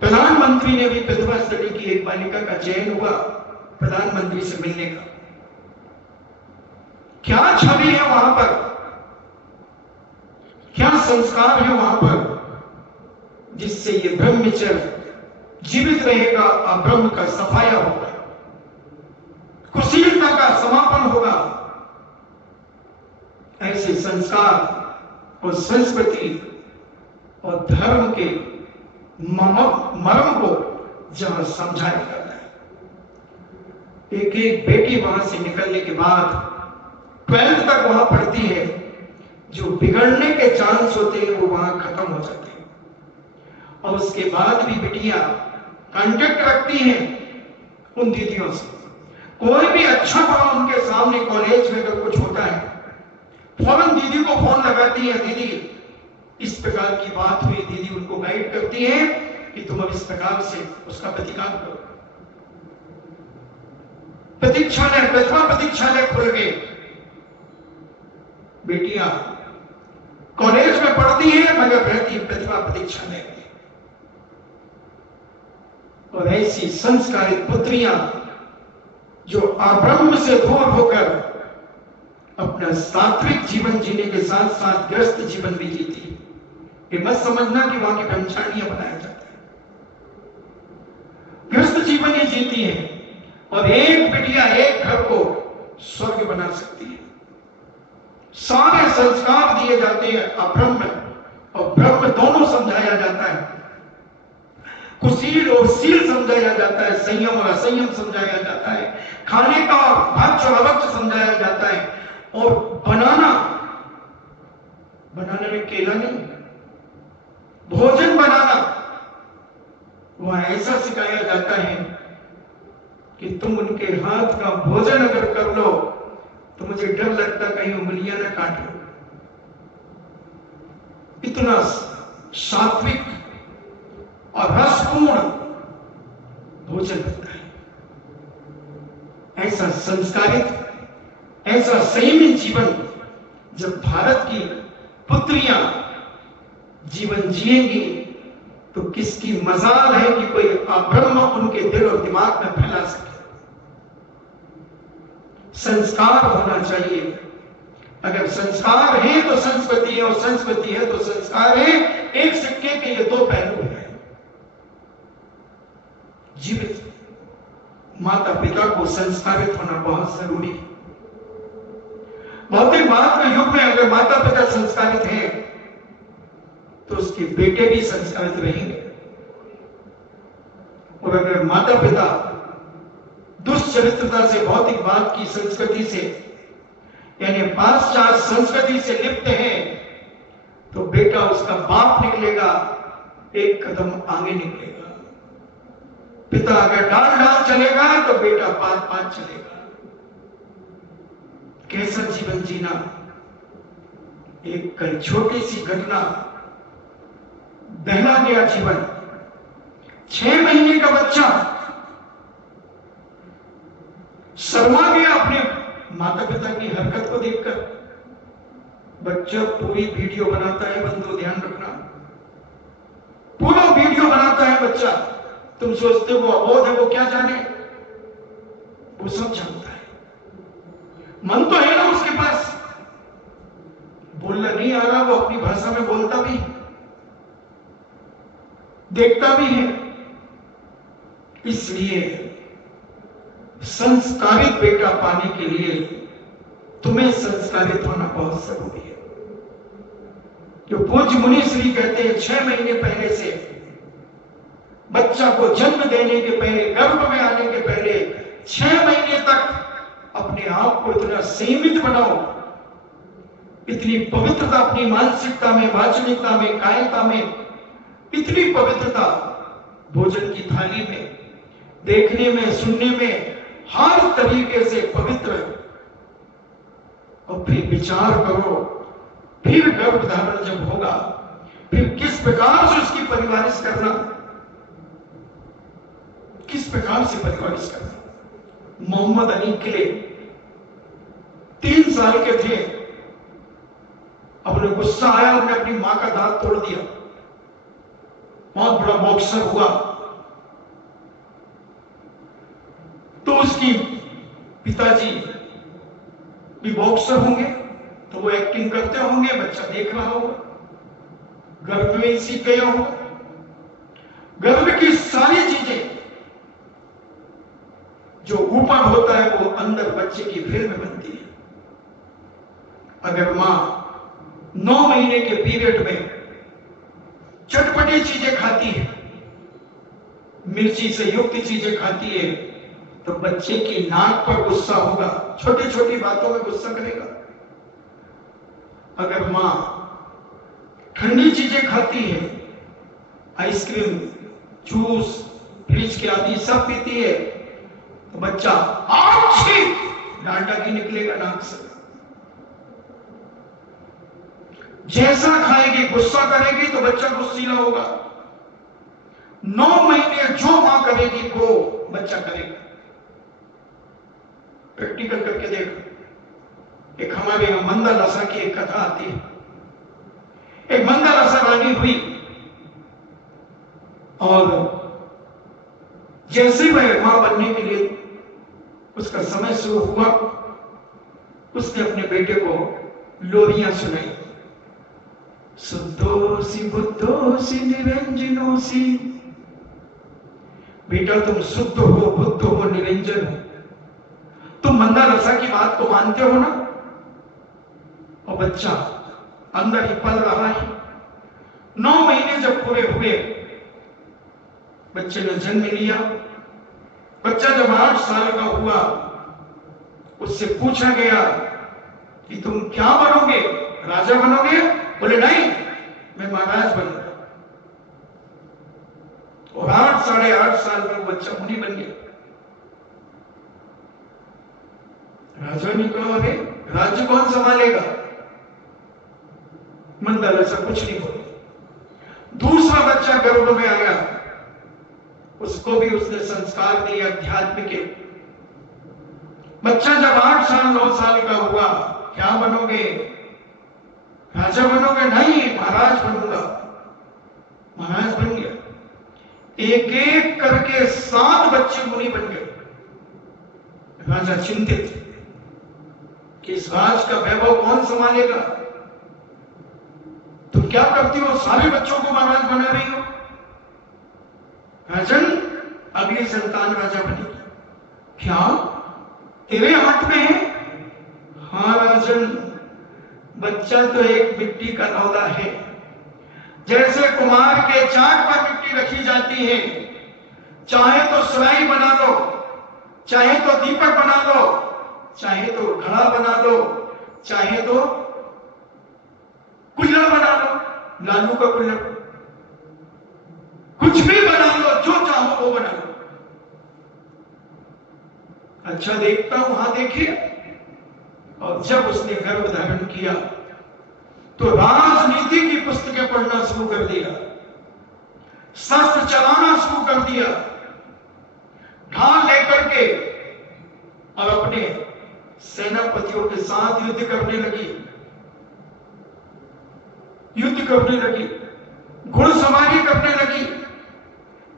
प्रधानमंत्री ने भी प्रतिभा स्टडी की एक बालिका का चयन हुआ प्रधानमंत्री से मिलने का। क्या छवि है वहां पर, क्या संस्कार है वहां पर, जिससे ये ब्रह्मचर्य जीवित रहेगा, अब्रह्म का सफाया होगा, कुशीलता का समापन होगा। ऐसे संस्कार और संस्कृति और धर्म के मर्म को जहां समझाया जाता है। एक एक बेटी वहां से निकलने के बाद 12th तक वहां पढ़ती है, जो बिगड़ने के चांस होते हैं वो वहां खत्म हो जाते हैं। और उसके बाद भी बिटियां कांटेक्ट रखती हैं उन दीदियों से। कोई भी अच्छा हुआ उनके सामने कॉलेज में अगर कुछ होता है, फौरन दीदी को फोन लगाती है, दीदी इस प्रकार की बात हुई, दीदी उनको गाइड करती है कि तुम अब इस प्रकार से उसका प्रतिकार करो। प्रतीक्षालय, प्रतिभा प्रतीक्षालय खुल गए, बेटियां कॉलेज में पढ़ती हैं मगर रहती प्रतिभा प्रतीक्षालय में। और ऐसी संस्कारित पुत्रियां जो अब्रह्म से दूर होकर अपना सात्विक जीवन जीने के साथ साथ ग्रस्त जीवन भी जीती है। ये मत समझना कि वहां की ब्रह्मचारियां बनाया जाता है, ग्रस्त जीवन ही जीती है। और एक बिटिया एक घर को स्वर्ग बना सकती है। सारे संस्कार दिए जाते हैं, अब्रह्म और ब्रह्म दोनों समझाया जाता है, कुशील और शील समझाया जाता है, संयम और असंयम समझाया जाता है, खाने का भक्ष और अभक्ष समझाया जाता है। और बनाने में केला नहीं, भोजन बनाना वह ऐसा सिखाया जाता है कि तुम उनके हाथ का भोजन अगर कर लो तो मुझे डर लगता कहीं उंगलियां ना काट लो। इतना सात्विक और रसपूर्ण भोजन होता है। ऐसा संस्कारित, ऐसा संयमी जीवन जब भारत की पुत्रियां जीवन जिएंगी तो किसकी मजाल है कि कोई अब्रह्म उनके दिल और दिमाग में फैला सके। संस्कार होना चाहिए। अगर संस्कार है तो संस्कृति है, और संस्कृति है तो संस्कार है। एक सिक्के के ये दो पहलू हैं। जीवित माता पिता को संस्कारित होना बहुत जरूरी है। भौतिकवाद के युग में अगर माता पिता संस्कारित हैं तो उसके बेटे भी संस्कारित रहेंगे, और अगर माता पिता दुष्चरित्रता से, भौतिकवाद की संस्कृति से, यानी पाश्चात्य संस्कृति से लिप्त है, तो बेटा उसका बाप निकलेगा, एक कदम आगे निकलेगा। पिता अगर डाल चलेगा तो बेटा पात चलेगा। कैसा जीवन जीना। एक छोटी सी घटना, बहला गया जीवन। 6 महीने का बच्चा शर्मा गया अपने माता पिता की हरकत को देखकर। बच्चा पूरी वीडियो बनाता है, बंधु ध्यान रखना, पूरा वीडियो बनाता है बच्चा। तुम सोचते हो वो अबोध है, वो क्या जाने, वो सब जानता है। मन तो है ना उसके पास, बोलना नहीं आ रहा, वो अपनी भाषा में बोलता भी, देखता भी है। इसलिए संस्कारित बेटा पाने के लिए तुम्हें संस्कारित होना बहुत जरूरी है। जो पूज्य मुनि श्री कहते हैं 6 महीने पहले से, बच्चा को जन्म देने के पहले, गर्भ में आने के पहले 6 महीने तक अपने आप को इतना सीमित बनाओ, इतनी पवित्रता अपनी मानसिकता में, वाचनिकता में, कायता में, इतनी पवित्रता भोजन की थाली में, देखने में, सुनने में, हर तरीके से पवित्र। और फिर विचार करो, फिर गर्भ धारण जब होगा, फिर किस प्रकार से उसकी परिवारिश करना, किस प्रकार से परिवारिश करना। मोहम्मद अली किले 3 साल के थे, अब उन्हें गुस्सा आया, उन्होंने अपनी मां का दांत तोड़ दिया। बहुत बड़ा बॉक्सर हुआ, तो उसकी पिताजी भी बॉक्सर होंगे, तो वो एक्टिंग करते होंगे, बच्चा देख रहा होगा, गर्भ में सीख गया होगा। गर्भ की सारी चीजें जो ऊपर होता है वो अंदर बच्चे की फिल्म बनती है। अगर मां 9 महीने के पीरियड में चटपटी चीजें खाती है, मिर्ची से युक्त चीजें खाती है, तो बच्चे की नाक पर गुस्सा होगा, छोटी छोटी बातों में गुस्सा करेगा। अगर मां ठंडी चीजें खाती है, आइसक्रीम, जूस, फ्रिज के आदि सब पीती है, तो बच्चा अच्छी डांडा की निकलेगा नाक से। जैसा खाएगी, गुस्सा करेगी तो बच्चा गुस्सीला होगा। 9 महीने जो मां करेगी वो बच्चा करेगा। प्रैक्टिकल करके देखो। एक हमारे यहां मंदा लसा की एक कथा आती है। एक मंदा लसा रानी हुई, और जैसे वह मां बनने के लिए उसका समय शुरू हुआ, उसने अपने बेटे को लोरियां सुनाई। शुद्धोसी बुद्धोसी निरंजनोसी, बेटा तुम शुद्ध हो, बुद्ध हो, निरंजन हो। तुम मंदा रसा की बात को मानते हो ना? और बच्चा अंदर ही पल रहा है। 9 महीने जब पूरे हुए, बच्चे ने जन्म लिया। बच्चा जब 8 साल का हुआ, उससे पूछा गया कि तुम क्या बनोगे, राजा बनोगे? बोले नहीं, मैं महाराज बनूंगा। और 8 साढ़े 8 साल में बच्चा मुनि बन गया। राजा ने कहा, अरे राज्य कौन संभालेगा? मंदर ऐसा कुछ नहीं बोले। दूसरा बच्चा गर्भ में आया, उसको भी उसने संस्कार दिए अध्यात्म के। बच्चा जब 8 साल 9 साल का हुआ, क्या बनोगे? राजा बनोगे? नहीं, महाराज बनूंगा। महाराज बन गया। एक एक करके 7 बच्चे मुनि बन गए। राजा चिंतित कि इस राज का वैभव कौन संभालेगा? तुम क्या करती हो, सारे बच्चों को महाराज बना रही हो? राजन, अगली संतान राजा बनेगी। क्या तेरे हाथ में है? हाँ राजन, बच्चा तो एक मिट्टी का लौदा है। जैसे कुम्हार के चाक पर मिट्टी रखी जाती है, चाहे तो सुराही बना लो, चाहे तो दीपक बना लो, चाहे तो घड़ा बना लो, चाहे तो कुल्हड़ बना लो, लालू का कुल्हड़, कुछ भी बना लो, जो चाहो वो बना लो। अच्छा देखता हूं, हाँ देखिए। और जब उसने गर्भ धारण किया तो राजनीति की पुस्तकें पढ़ना शुरू कर दिया, शस्त्र चलाना शुरू कर दिया, ढाल लेकर के और अपने सेनापतियों के साथ युद्ध करने लगी, घुड़सवारी करने लगी,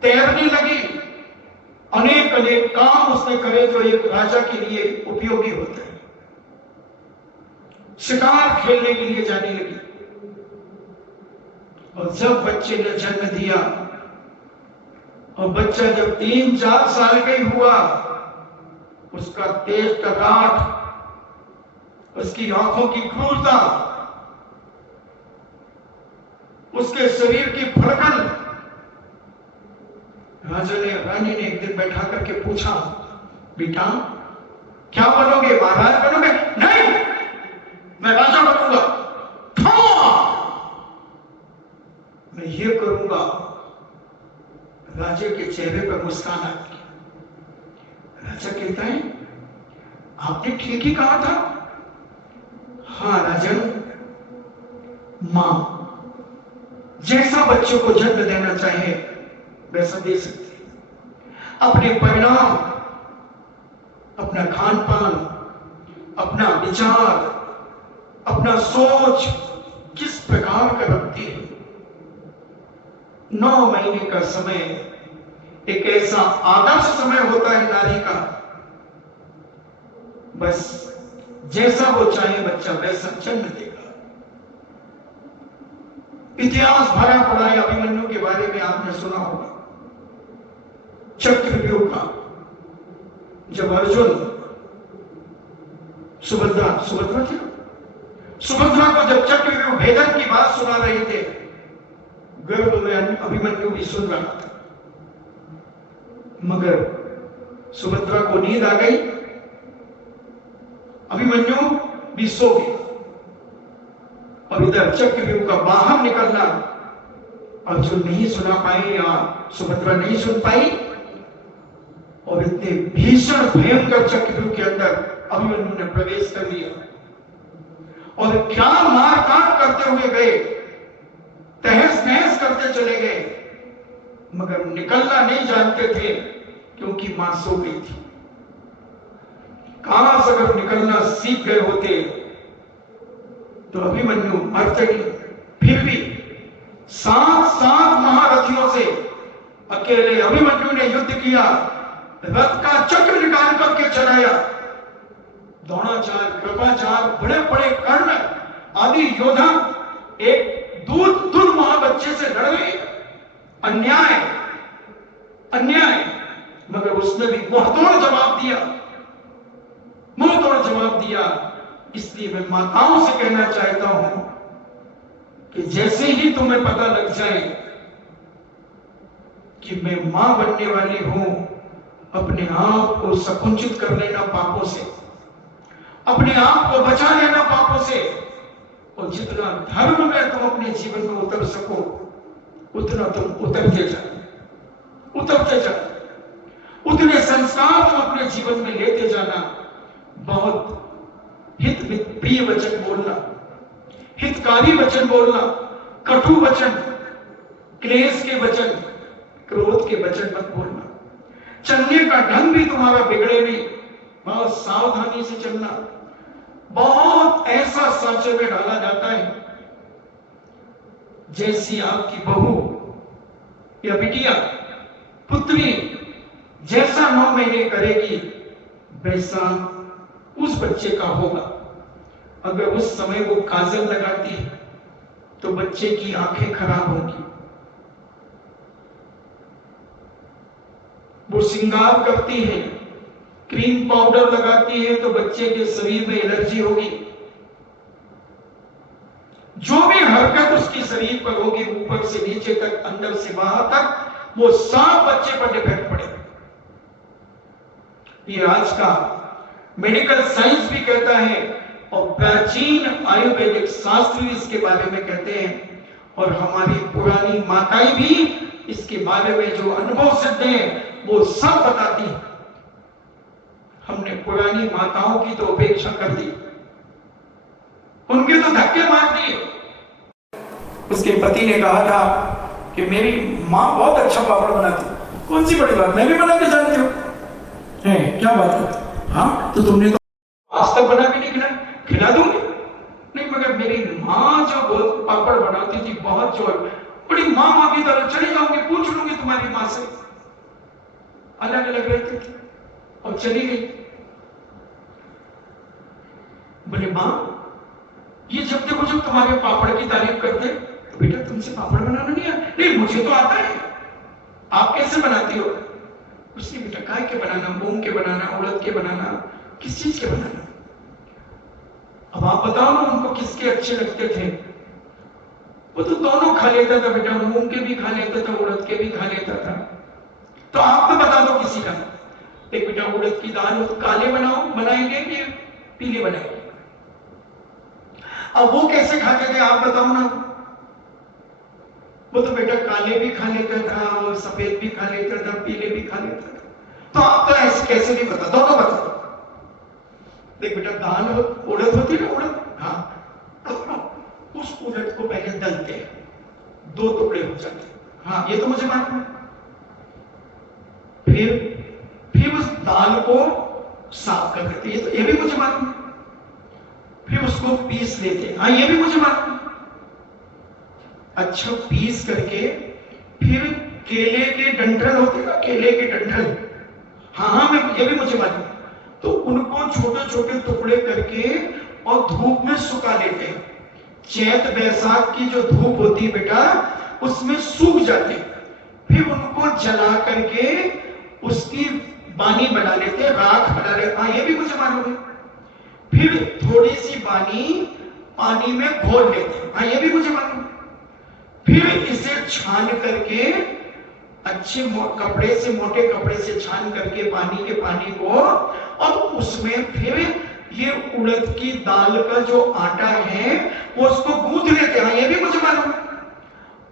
तैरने लगी। अनेक अनेक काम उसने करे जो एक राजा के लिए उपयोगी होते हैं। शिकार खेलने के लिए जाने लगी। और जब बच्चे ने जन्म दिया और बच्चा जब 3-4 साल का ही हुआ, उसका तेज टकाट, उसकी आंखों की क्रूरता, उसके शरीर की फड़कन, रानी ने एक दिन बैठा करके पूछा, बेटा क्या बनोगे, महाराज बनोगे? नहीं, मैं राजा बनूंगा। मैं ये करूंगा। राजा के चेहरे पर मुस्कान आती। राजा कहता है, आपने ठीक ही कहा था। हाँ राजन, मां जैसा बच्चों को जन्म देना चाहे वैसा दे सकते हैं। अपने परिणाम, अपना खान पान, अपना विचार, अपना सोच किस प्रकार का रखती है। 9 महीने का समय एक ऐसा आदर्श समय होता है नारी का। बस जैसा वो चाहे बच्चा वैसा जन्म देगा। इतिहास भरा पड़ा है अभिमन्यु के बारे में, आपने सुना होगा। चक्रव्यूह का जब अर्जुन सुभद्रा को जब चक्रव्यूह भेदन की बात सुना रहे थे, गर्भ में अभिमन्यु भी सुन रहा था। मगर सुभद्रा को नींद आ गई, अभिमन्यु भी सो गया। और इधर चक्रव्यूह का बाहर निकलना अर्जुन नहीं सुना पाए या सुभद्रा नहीं सुन पाई, और इतने भीषण भयंकर चक्रव्यूह के अंदर अभिमन्यु ने प्रवेश कर लिया। और क्या मारकाट करते हुए गए, तहस नहस करते चले गए, मगर निकलना नहीं जानते थे क्योंकि मां सो गई थी। काश अगर निकलना सीख गए होते तो अभिमन्यु मरते नहीं। फिर भी 7 महारथियों से अकेले अभिमन्यु ने युद्ध किया, रथ का चक्र निकाल करके चलाया। द्रोणाचार्य, कृपाचार्य, बड़े बड़े कर्ण आदि योद्धा एक दूर महाबच्चे से लड़ गए। अन्याय, मगर उसने भी मुंहतोड़ जवाब दिया। इसलिए मैं माताओं से कहना चाहता हूं कि जैसे ही तुम्हें पता लग जाए कि मैं मां बनने वाली हूं, अपने आप को संकुचित कर लेना पापों से, अपने आप को बचा लेना पापों से, और जितना धर्म में तुम अपने जीवन में उतर सको उतना तुम उतरते जाओ। उतने संस्कार तुम अपने जीवन में लेते जाना। बहुत हित प्रिय वचन बोलना, हितकारी वचन बोलना, कटु वचन, क्लेश के वचन, क्रोध के वचन मत बोलना। चलने का ढंग भी तुम्हारा बिगड़े नहीं, बहुत सावधानी से चलना। बहुत ऐसा सांचे में डाला जाता है, जैसी आपकी बहू या बिटिया, पुत्री जैसा 9 महीने करेगी वैसा उस बच्चे का होगा। अगर उस समय वो काजल लगाती है तो बच्चे की आंखें खराब होंगी। वो श्रृंगार करती है, क्रीम पाउडर लगाती है तो बच्चे के शरीर में एलर्जी होगी। जो भी हरकत उसकी शरीर पर होगी, ऊपर से नीचे तक, अंदर से बाहर तक, वो सब बच्चे पर डिपेंड पड़ेगा। ये आज का मेडिकल साइंस भी कहता है और प्राचीन आयुर्वेदिक शास्त्र भी इसके बारे में कहते हैं, और हमारी पुरानी माताएं भी इसके बारे में जो अनुभव सिद्ध है वो सब बताती हैं। हमने पुरानी माताओं की तो उपेक्षा कर दी, उनके तो धक्के मार दिए। उसके पति ने कहा था कि मेरी माँ बहुत अच्छा पापड़ बनाती। कौन सी बड़ी बात, मैं भी बना के जानती हूँ। क्या बात है, हाँ तो तुमने तो आज तक बना के नहीं खिला दूंगी नहीं, मगर मेरी माँ जो पापड़ बनाती थी बहुत जोर, बड़ी माँ की तरह चली जाऊंगी, पूछ लूंगी तुम्हारी माँ से। अलग अलग रहते थे और चली गई। बोले माँ ये जब देखो जब तुम्हारे पापड़ की तारीफ करते तो बेटा तुमसे पापड़ बनाना नहीं आता? नहीं मुझे तो आता है। आप कैसे बनाती हो? उसने बेटा काय के बनाना, मूंग के बनाना, उड़द के बनाना, किस चीज के बनाना? अब आप बताओ ना उनको किसके अच्छे लगते थे? वो तो दोनों खा लेता था बेटा, मूंग के भी खा लेता था, उड़द के भी खा लेता था। तो आप तो बता दो किसी का। एक बेटा उड़द की दाल काले बनाएंगे कि पीले बनाएंगे? अब वो कैसे खाते थे आप बताओ ना। वो तो बेटा काले भी खा लेता था और सफेद भी खा लेता था, पीले भी खा लेता था। तो आप तो ऐसे कैसे नहीं बता, दोनों बता दो। देख बेटा दाल उड़द होती ना, उड़द, हाँ उस उड़द को पहले दलते हैं, 2 टुकड़े हो जाते, हाँ ये तो मुझे मालूम है। फिर उस दाल को साफ कर देते, ये भी मुझे मालूम है। फिर उसको पीस लेते, हाँ ये भी मुझे मालूम है। अच्छा पीस करके फिर केले के डंठल होते ना, केले के डंठल, हाँ ये भी मुझे मालूम है। तो उनको छोटे छोटे टुकड़े करके और धूप में सुखा लेते हैं। चैत बैसाख की जो धूप होती है बेटा उसमें सूख जाते, फिर उनको जला करके उसकी बानी बना लेते, राख बना लेते, हाँ ये भी मुझे मालूम है। फिर थोड़ी सी बानी पानी में घोल लेते, हाँ ये भी मुझे मालूम है। फिर इसे छान करके अच्छे कपड़े से, मोटे कपड़े से छान करके पानी को, और उसमें फिर ये उड़द की दाल का जो आटा है वो उसको गूंथ लेते हैं, ये भी मुझे मालूम है।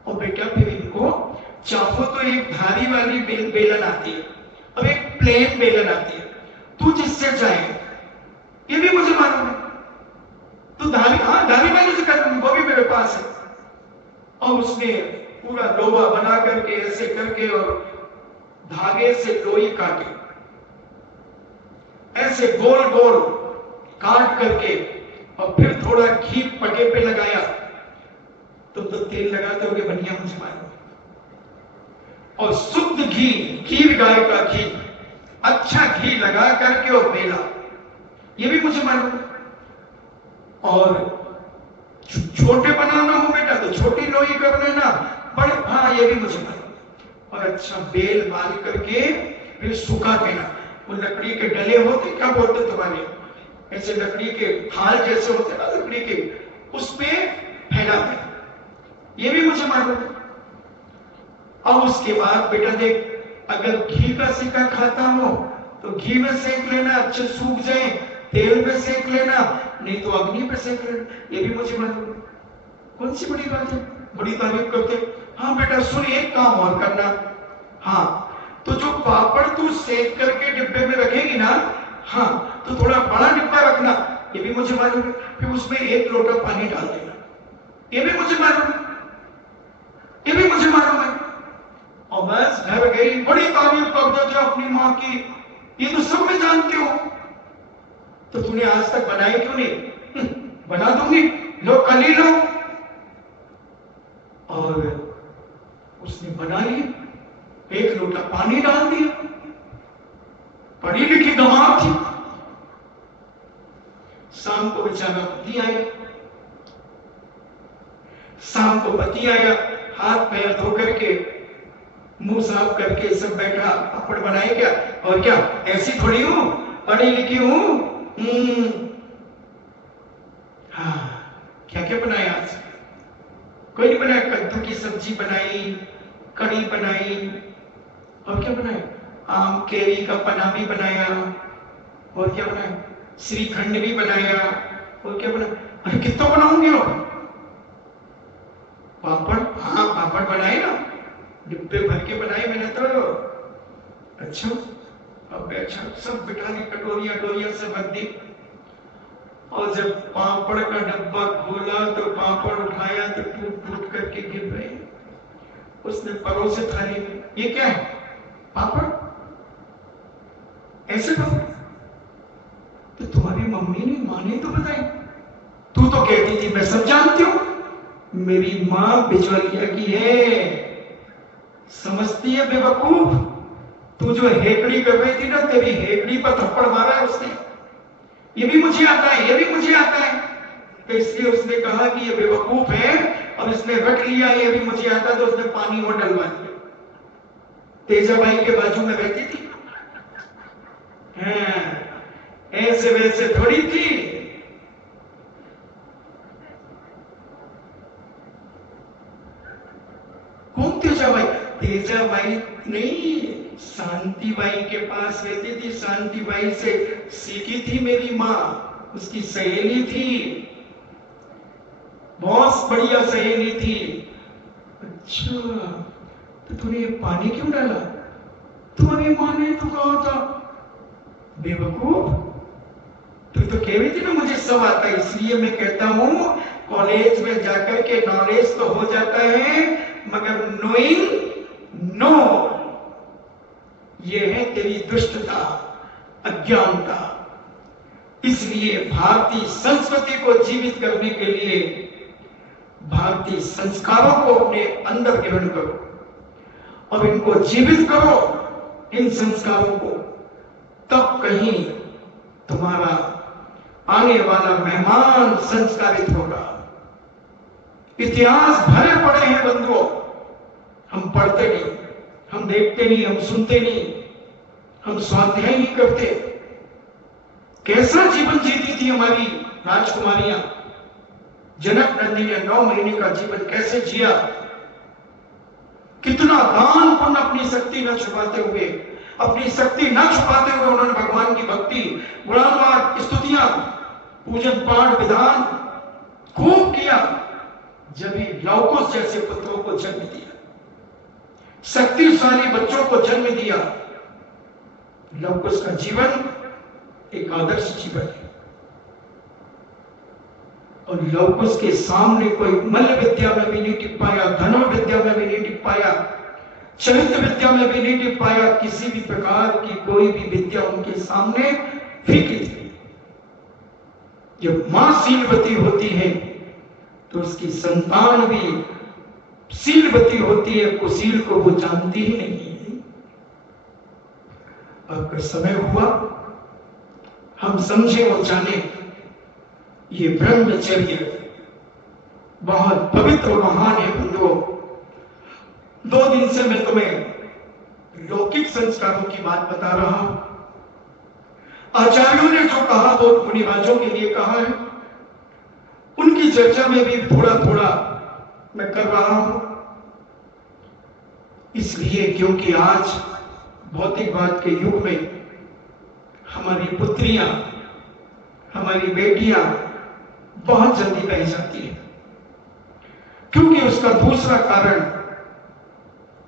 और बेटा फिर इनको चाहो तो एक धारी वाली बेलन आती है और एक प्लेन बेलन आती है, तू जिससे चाहे, ये भी मुझे मालूम है। तो धारी वाली से कर लूंगी, वो भी मेरे पास है। और उसमें पूरा लोहा बना करके ऐसे करके और धागे से लोई काटे, ऐसे गोल गोल काट करके, और फिर थोड़ा घी पटे पे लगाया। तुम तो तेल लगाते होगे बढ़िया, मुझे मालूम। और शुद्ध घी, गिर गाय का घी, अच्छा घी लगा करके और बेला, ये भी मुझे मालूम। और छोटे बनाना हो बेटा तो छोटी लोई कर लेना, बड़े, हाँ ये भी मुझे मालूम। और अच्छा बेल बाल करके फिर सुखा देना। वो लकड़ी के डले होते, क्या बोलते तुम्हारे, ऐसे लकड़ी के थाल जैसे होते ना लकड़ी के, उसमें फैला देना, ये भी मुझे मालूम है। और उसके बाद बेटा देख, अगर घी का सिक्का खाता हो तो घी में सेक लेना, अच्छे सूख जाए, तेल में सेक लेना, नहीं तो अग्नि पे सेक लेना, ये भी मुझे मालूम है। कौन सी बड़ी बात है, बड़ी तारीफ करते। हाँ बेटा सुन, एक काम और करना, हाँ तो जो पापड़ तू सेक करके डिब्बे में रखेगी ना, हाँ तो थोड़ा बड़ा डिब्बा रखना, ये भी मुझे मालूम है। फिर उसमें 1 लोटा पानी डाल देना, ये भी मुझे मालूम है, ये भी मुझे मालूम है। और बस घर गई, बड़ी तारीफ करते थे अपनी माँ की, ये तो सब मैं जानती हूँ। तो तूने आज तक बनाई क्यों नहीं? बना दूंगी, लो कल ही लो। और उसने बना ली, 1 लोटा पानी डाल दिया, पढ़ी लिखी गंवार थी। शाम को बेचारा पति आया, शाम को पति आया, हाथ पैर धो करके, मुंह साफ करके सब बैठा, पापड़ बनाए क्या, और क्या ऐसी थोड़ी हूं, पढ़ी लिखी हूं। हाँ क्या क्या बनाया आज? कोई नहीं बनाया, कद्दू की सब्जी बनाई, कड़ी बनाई, और क्या बनाया, आम केरी का पना भी बनाया, और क्या बनाया, श्रीखंड भी बनाया, और क्या बनाया, अरे कितना बनाऊंगी हो? पापड़, हाँ पापड़ बनाए ना, डिब्बे भर के बनाए मैंने तो। अच्छा अब अच्छा सब बिठा ली, कटोरियां से भर दी। और जब पापड़ का डब्बा खोला तो पापड़ उठाया तो टूट टूट करके गिर रहे। उसने परोसे थाली में, ये क्या है? पापड़? ऐसे पापड़? माने तो बताई। तू तो कहती थी मैं सब जानती हूं। मेरी मां बिचौलिया की है, समझती है बेवकूफ। तू जो हेकड़ी कर रही थी ना, तेरी हेकड़ी पर थप्पड़ मारा है उसने। ये भी मुझे आता है, ये भी मुझे आता है। तो इसलिए उसने कहा कि ये बेवकूफ है और इसने रट लिया ये भी मुझे आता है, तो उसने पानी और डलवा दिया। तेजा भाई के बाजू में बैठी थी। हाँ, ऐसे वैसे थोड़ी थी। कौन तेजा भाई? तेजा भाई नहीं, शांति बाई के पास रहती थी। शांति बाई से सीखी थी मेरी माँ, उसकी सहेली थी, बहुत बढ़िया सहेली थी। अच्छा, तो तूने ये पानी क्यों डाला? तुम्हारी माँ ने तो कहा था। बेवकूफ, तू तो कह रही थी ना मुझे सब आता है। इसलिए मैं कहता हूं कॉलेज में जाकर के नॉलेज तो हो जाता है, मगर नोइंग नो, ये है तेरी दुष्टता, अज्ञानता। इसलिए भारतीय संस्कृति को जीवित करने के लिए भारतीय संस्कारों को अपने अंदर ग्रहण करो और इनको जीवित करो, इन संस्कारों को। तब कहीं तुम्हारा आने वाला मेहमान संस्कारित होगा। इतिहास भरे पड़े हैं बंधुओं, हम पढ़ते नहीं, हम देखते नहीं, हम सुनते नहीं, हम स्वाध्याय नहीं करते। कैसा जीवन जीती थी हमारी राजकुमारियां। जनक नंदी ने 9 महीने का जीवन कैसे जिया, कितना दान पुण्य, अपनी शक्ति न छुपाते हुए, अपनी शक्ति न छुपाते हुए उन्होंने भगवान की भक्ति, गुणानुवाद, स्तुतियां, पूजन पाठ विधान खूब किया। जब ही लौकुश जैसे पुत्रों को जन्म दिया, शक्तिशाली बच्चों को जन्म दिया। लौकुश का जीवन एक आदर्श जीवन है और लौकुश के सामने कोई मल्ल विद्या में भी नहीं टिक पाया, धनुर विद्या में भी नहीं टिक पाया, चरित्र विद्या में भी नहीं टिक पाया। किसी भी प्रकार की कोई भी विद्या उनके सामने फीकी थी। जब मां शीलवती होती है तो उसकी संतान भी शीलवती होती है, कुशील को वो जानती ही नहीं है। अगर समय हुआ हम समझे और जाने, ये ब्रह्मचर्य बहुत पवित्र और महान है बंधुओं। 2 दिन से मैं तुम्हें लौकिक संस्कारों की बात बता रहा हूं। आचार्यों ने जो कहा वो मुनिराजों के लिए कहा है, उनकी चर्चा में भी थोड़ा थोड़ा मैं कर रहा हूं। इसलिए क्योंकि आज भौतिकवाद के युग में हमारी पुत्रियां, हमारी बेटियां बहुत जल्दी बह जाती है, क्योंकि उसका दूसरा कारण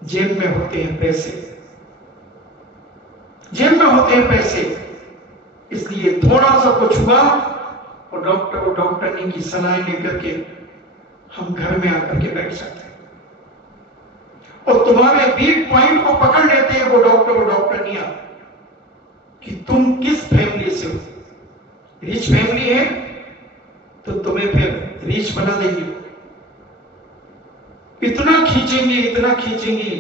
जेब में होते हैं पैसे, जेब में होते हैं पैसे। इसलिए थोड़ा सा कुछ हुआ और डॉक्टरनी की सलाह लेकर के हम घर में आकर के बैठ जाते हैं और तुम्हारे वीक पॉइंट को पकड़ लेते हैं वो डॉक्टरनियां कि तुम किस फैमिली से हो। रिच फैमिली है तो तुम्हें फिर रिच बना देंगे, इतना खींचेंगी, इतना खींचेंगी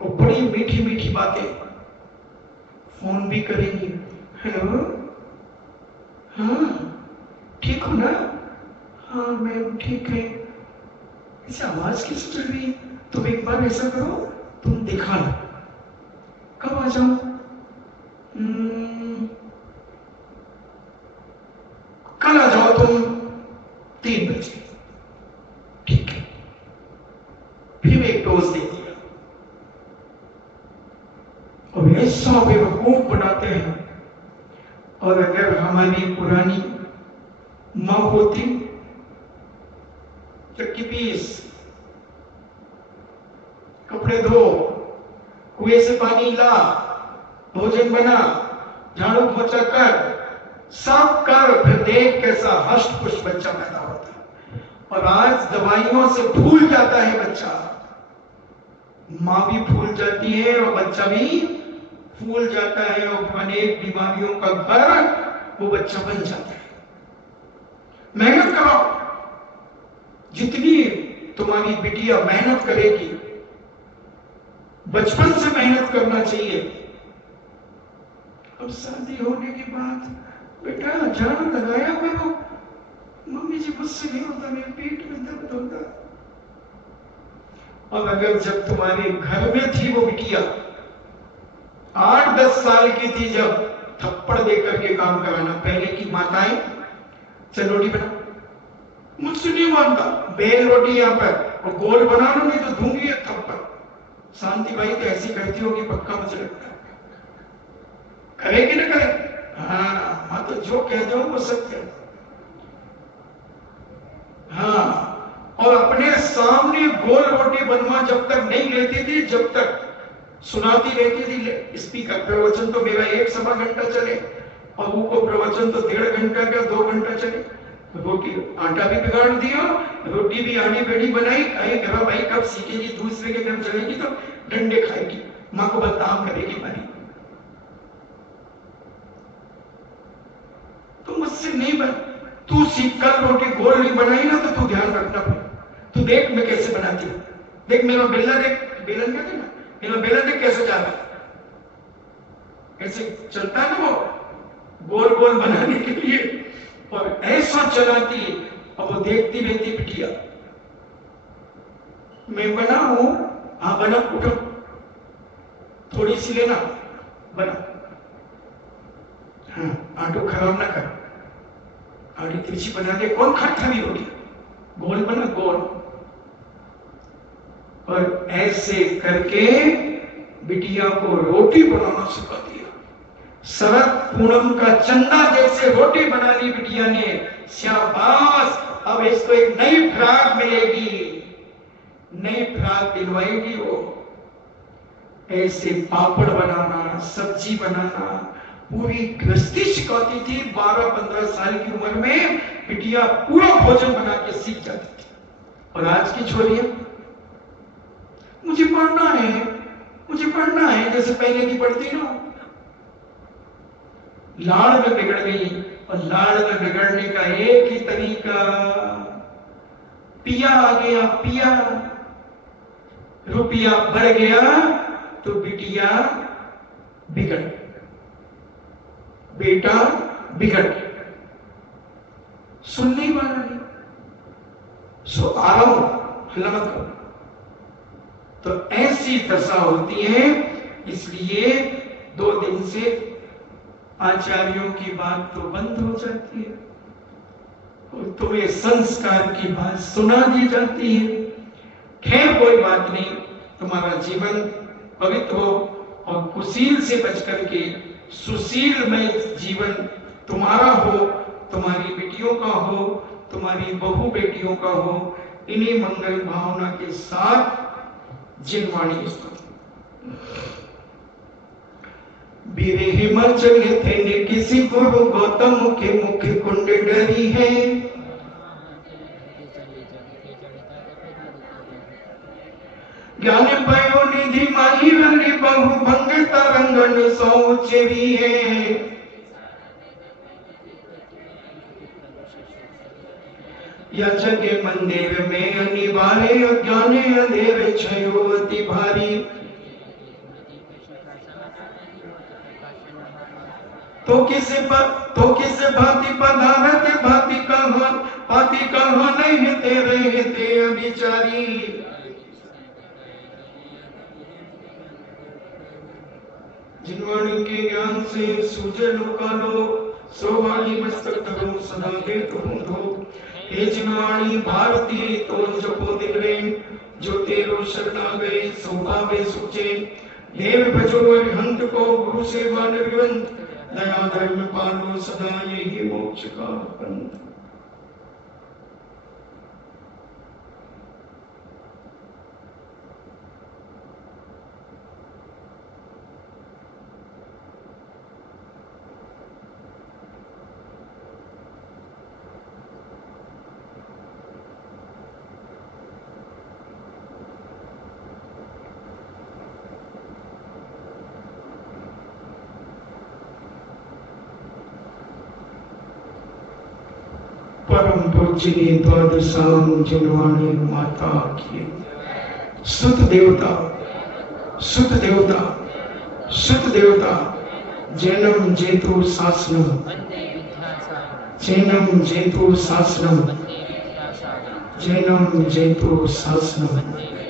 और बड़ी मीठी मीठी बातें, फोन भी करेंगी। हेलो, हाँ ठीक हो ना? हाँ मैम ठीक है। इसे आवाज कैसे चल रही है? तुम एक बार ऐसा करो, तुम दिखा लो, कब आ जाऊं? कल आ जाओ तुम 3 बजे, ठीक है। फिर एक डोज दे दिया और ऐसा बेवकूफ बनाते हैं। और अगर हमारी पुरानी मां होती चक्की पीस, कपड़े धो, कुएं से पानी ला, भोजन बना, झाड़ू पोछा कर, सब कर, फिर देख कैसा हष्ट पुष्ट बच्चा पैदा होता है। और आज दवाइयों से फूल जाता है बच्चा, मां भी फूल जाती है और बच्चा भी फूल जाता है और अनेक बीमारियों का घर वो बच्चा बन जाता है। मेहनत करो, जितनी तुम्हारी बिटिया मेहनत करेगी, बचपन से मेहनत करना चाहिए। अब शादी होने के बाद बेटा जान लगाया करो, मम्मी जी मुझसे नहीं होता, मेरे पेट में दर्द होता। और अगर जब तुम्हारे घर में थी वो बिटिया 8-10 साल की थी, जब थप्पड़ दे करके काम कराना, पहले की माताएं चल रोटी बना, मुझसे नहीं मानता, बेल रोटी यहाँ पर और गोल बना लो नहीं तो दूंगी एक थप्पड़। शांति भाई तो ऐसी करती होगी, पक्का मुझे लगता है करेगी ना करेगी। हाँ तो जो कह दो वो सत्य है। हाँ, और अपने सामने गोल रोटी बनवा जब तक नहीं लेती थी, जब तक सुनाती रहती थी स्पीकर। प्रवचन तो मेरा 1-1.25 घंटा चले और वो को प्रवचन तो 1.5 घंटा का 2 घंटा चले। रोटी आटा भी बिगाड़ दिया, रोटी भी आड़ी बेड़ी बनाई, अरे कहा भाई कब सीखेगी, दूसरे के घर चलेगी तो डंडे खाएगी, माँ को बदनाम करेगी मारी। तू मुझसे नहीं बन, तू सीख कर रोटी गोल नहीं बनाई ना तो तू ध्यान रखना भाई, तू देख मैं कैसे बनाती हूँ, देख मेरा बेला, देख बेलन कहते ना, मेरा बेला देख कैसे जा रहा है, ऐसे चलता है ना वो गोल गोल बनाने के लिए, और ऐसा चलाती है और वो देखती रहती बिटिया। मैं बनाऊं, हाँ बना, उठो थोड़ी सी लेना, बना, हाँ आटो खराब ना कर, आड़ी तिरछी बना दे, कौन खट्टा भी होगी, गोल बना गोल। और ऐसे करके बिटिया को रोटी बनाना सिखा दिया। शरद पूनम का चंदा जैसे रोटी बना ली बिटिया ने, शाबाश, अब इसको एक नई फ्राक मिलेगी, नई फ्राक दिलवाएगी वो। ऐसे पापड़ बनाना, सब्जी बनाना, पूरी गृहस्थी सिखाती थी। 12-15 साल की उम्र में बिटिया पूरा भोजन बना के सीख जाती थी। और आज की छोरियां, मुझे पढ़ना है, मुझे पढ़ना है, जैसे पहले की पढ़ती ना, लाड़ में बिगड़ गई। और लाड़ में बिगड़ने का एक ही तरीका, पिया आ गया, पिया, रुपया बढ़ गया तो बिटिया बिगड़, बेटा बिगड़, सुनने वाला नहीं, सो आ रहा हूं, हल्ला मत करो। तो ऐसी दशा होती है। इसलिए 2 दिन से आचार्यों की बात तो बंद हो जाती है और तुम्हें संस्कार की बात सुना दी जाती है। खैर कोई बात नहीं, तुम्हारा जीवन पवित्र हो और कुशील से बच करके सुशीलमय जीवन तुम्हारा हो, तुम्हारी बेटियों का हो, तुम्हारी बहू बेटियों का हो। इन्हीं मंगल भावना के साथ जिनवाणी स्तुति। बीरे हिमाचल थे किसी गुरु गौतम के मुख कुंड डरी है, ज्ञान पयो निधि माही रंगी बहु भंग तरंगन सौचवी है। या जगे मंदिर में अनिवार्य अज्ञाने अंधेरे छयो अति भारी। तो किसे भांति पधारत भांति कहाँ नहीं तेरे ते अभिचारी। जिनवाणी के ज्ञान से सूझे लोकालो, सोवाली मस्तक धरो सदा देत हूँ धो। हे जिनवाणी भारती तो जपो दिन रे, जो तेरो शरणा गए सो पावे सुचे। देव भजो अरिहंत को गुरु सेवा निर्वंत, दया धर्म पालो सदा यही मोक्ष का पंथ। परम पूजनीय द्वादशांग जिनवाणी माता की सुत देवता सुत देवता सुत देवता जैनम जेतु शासनम जैनम जेतु शासनम जैनम जेतु शासनम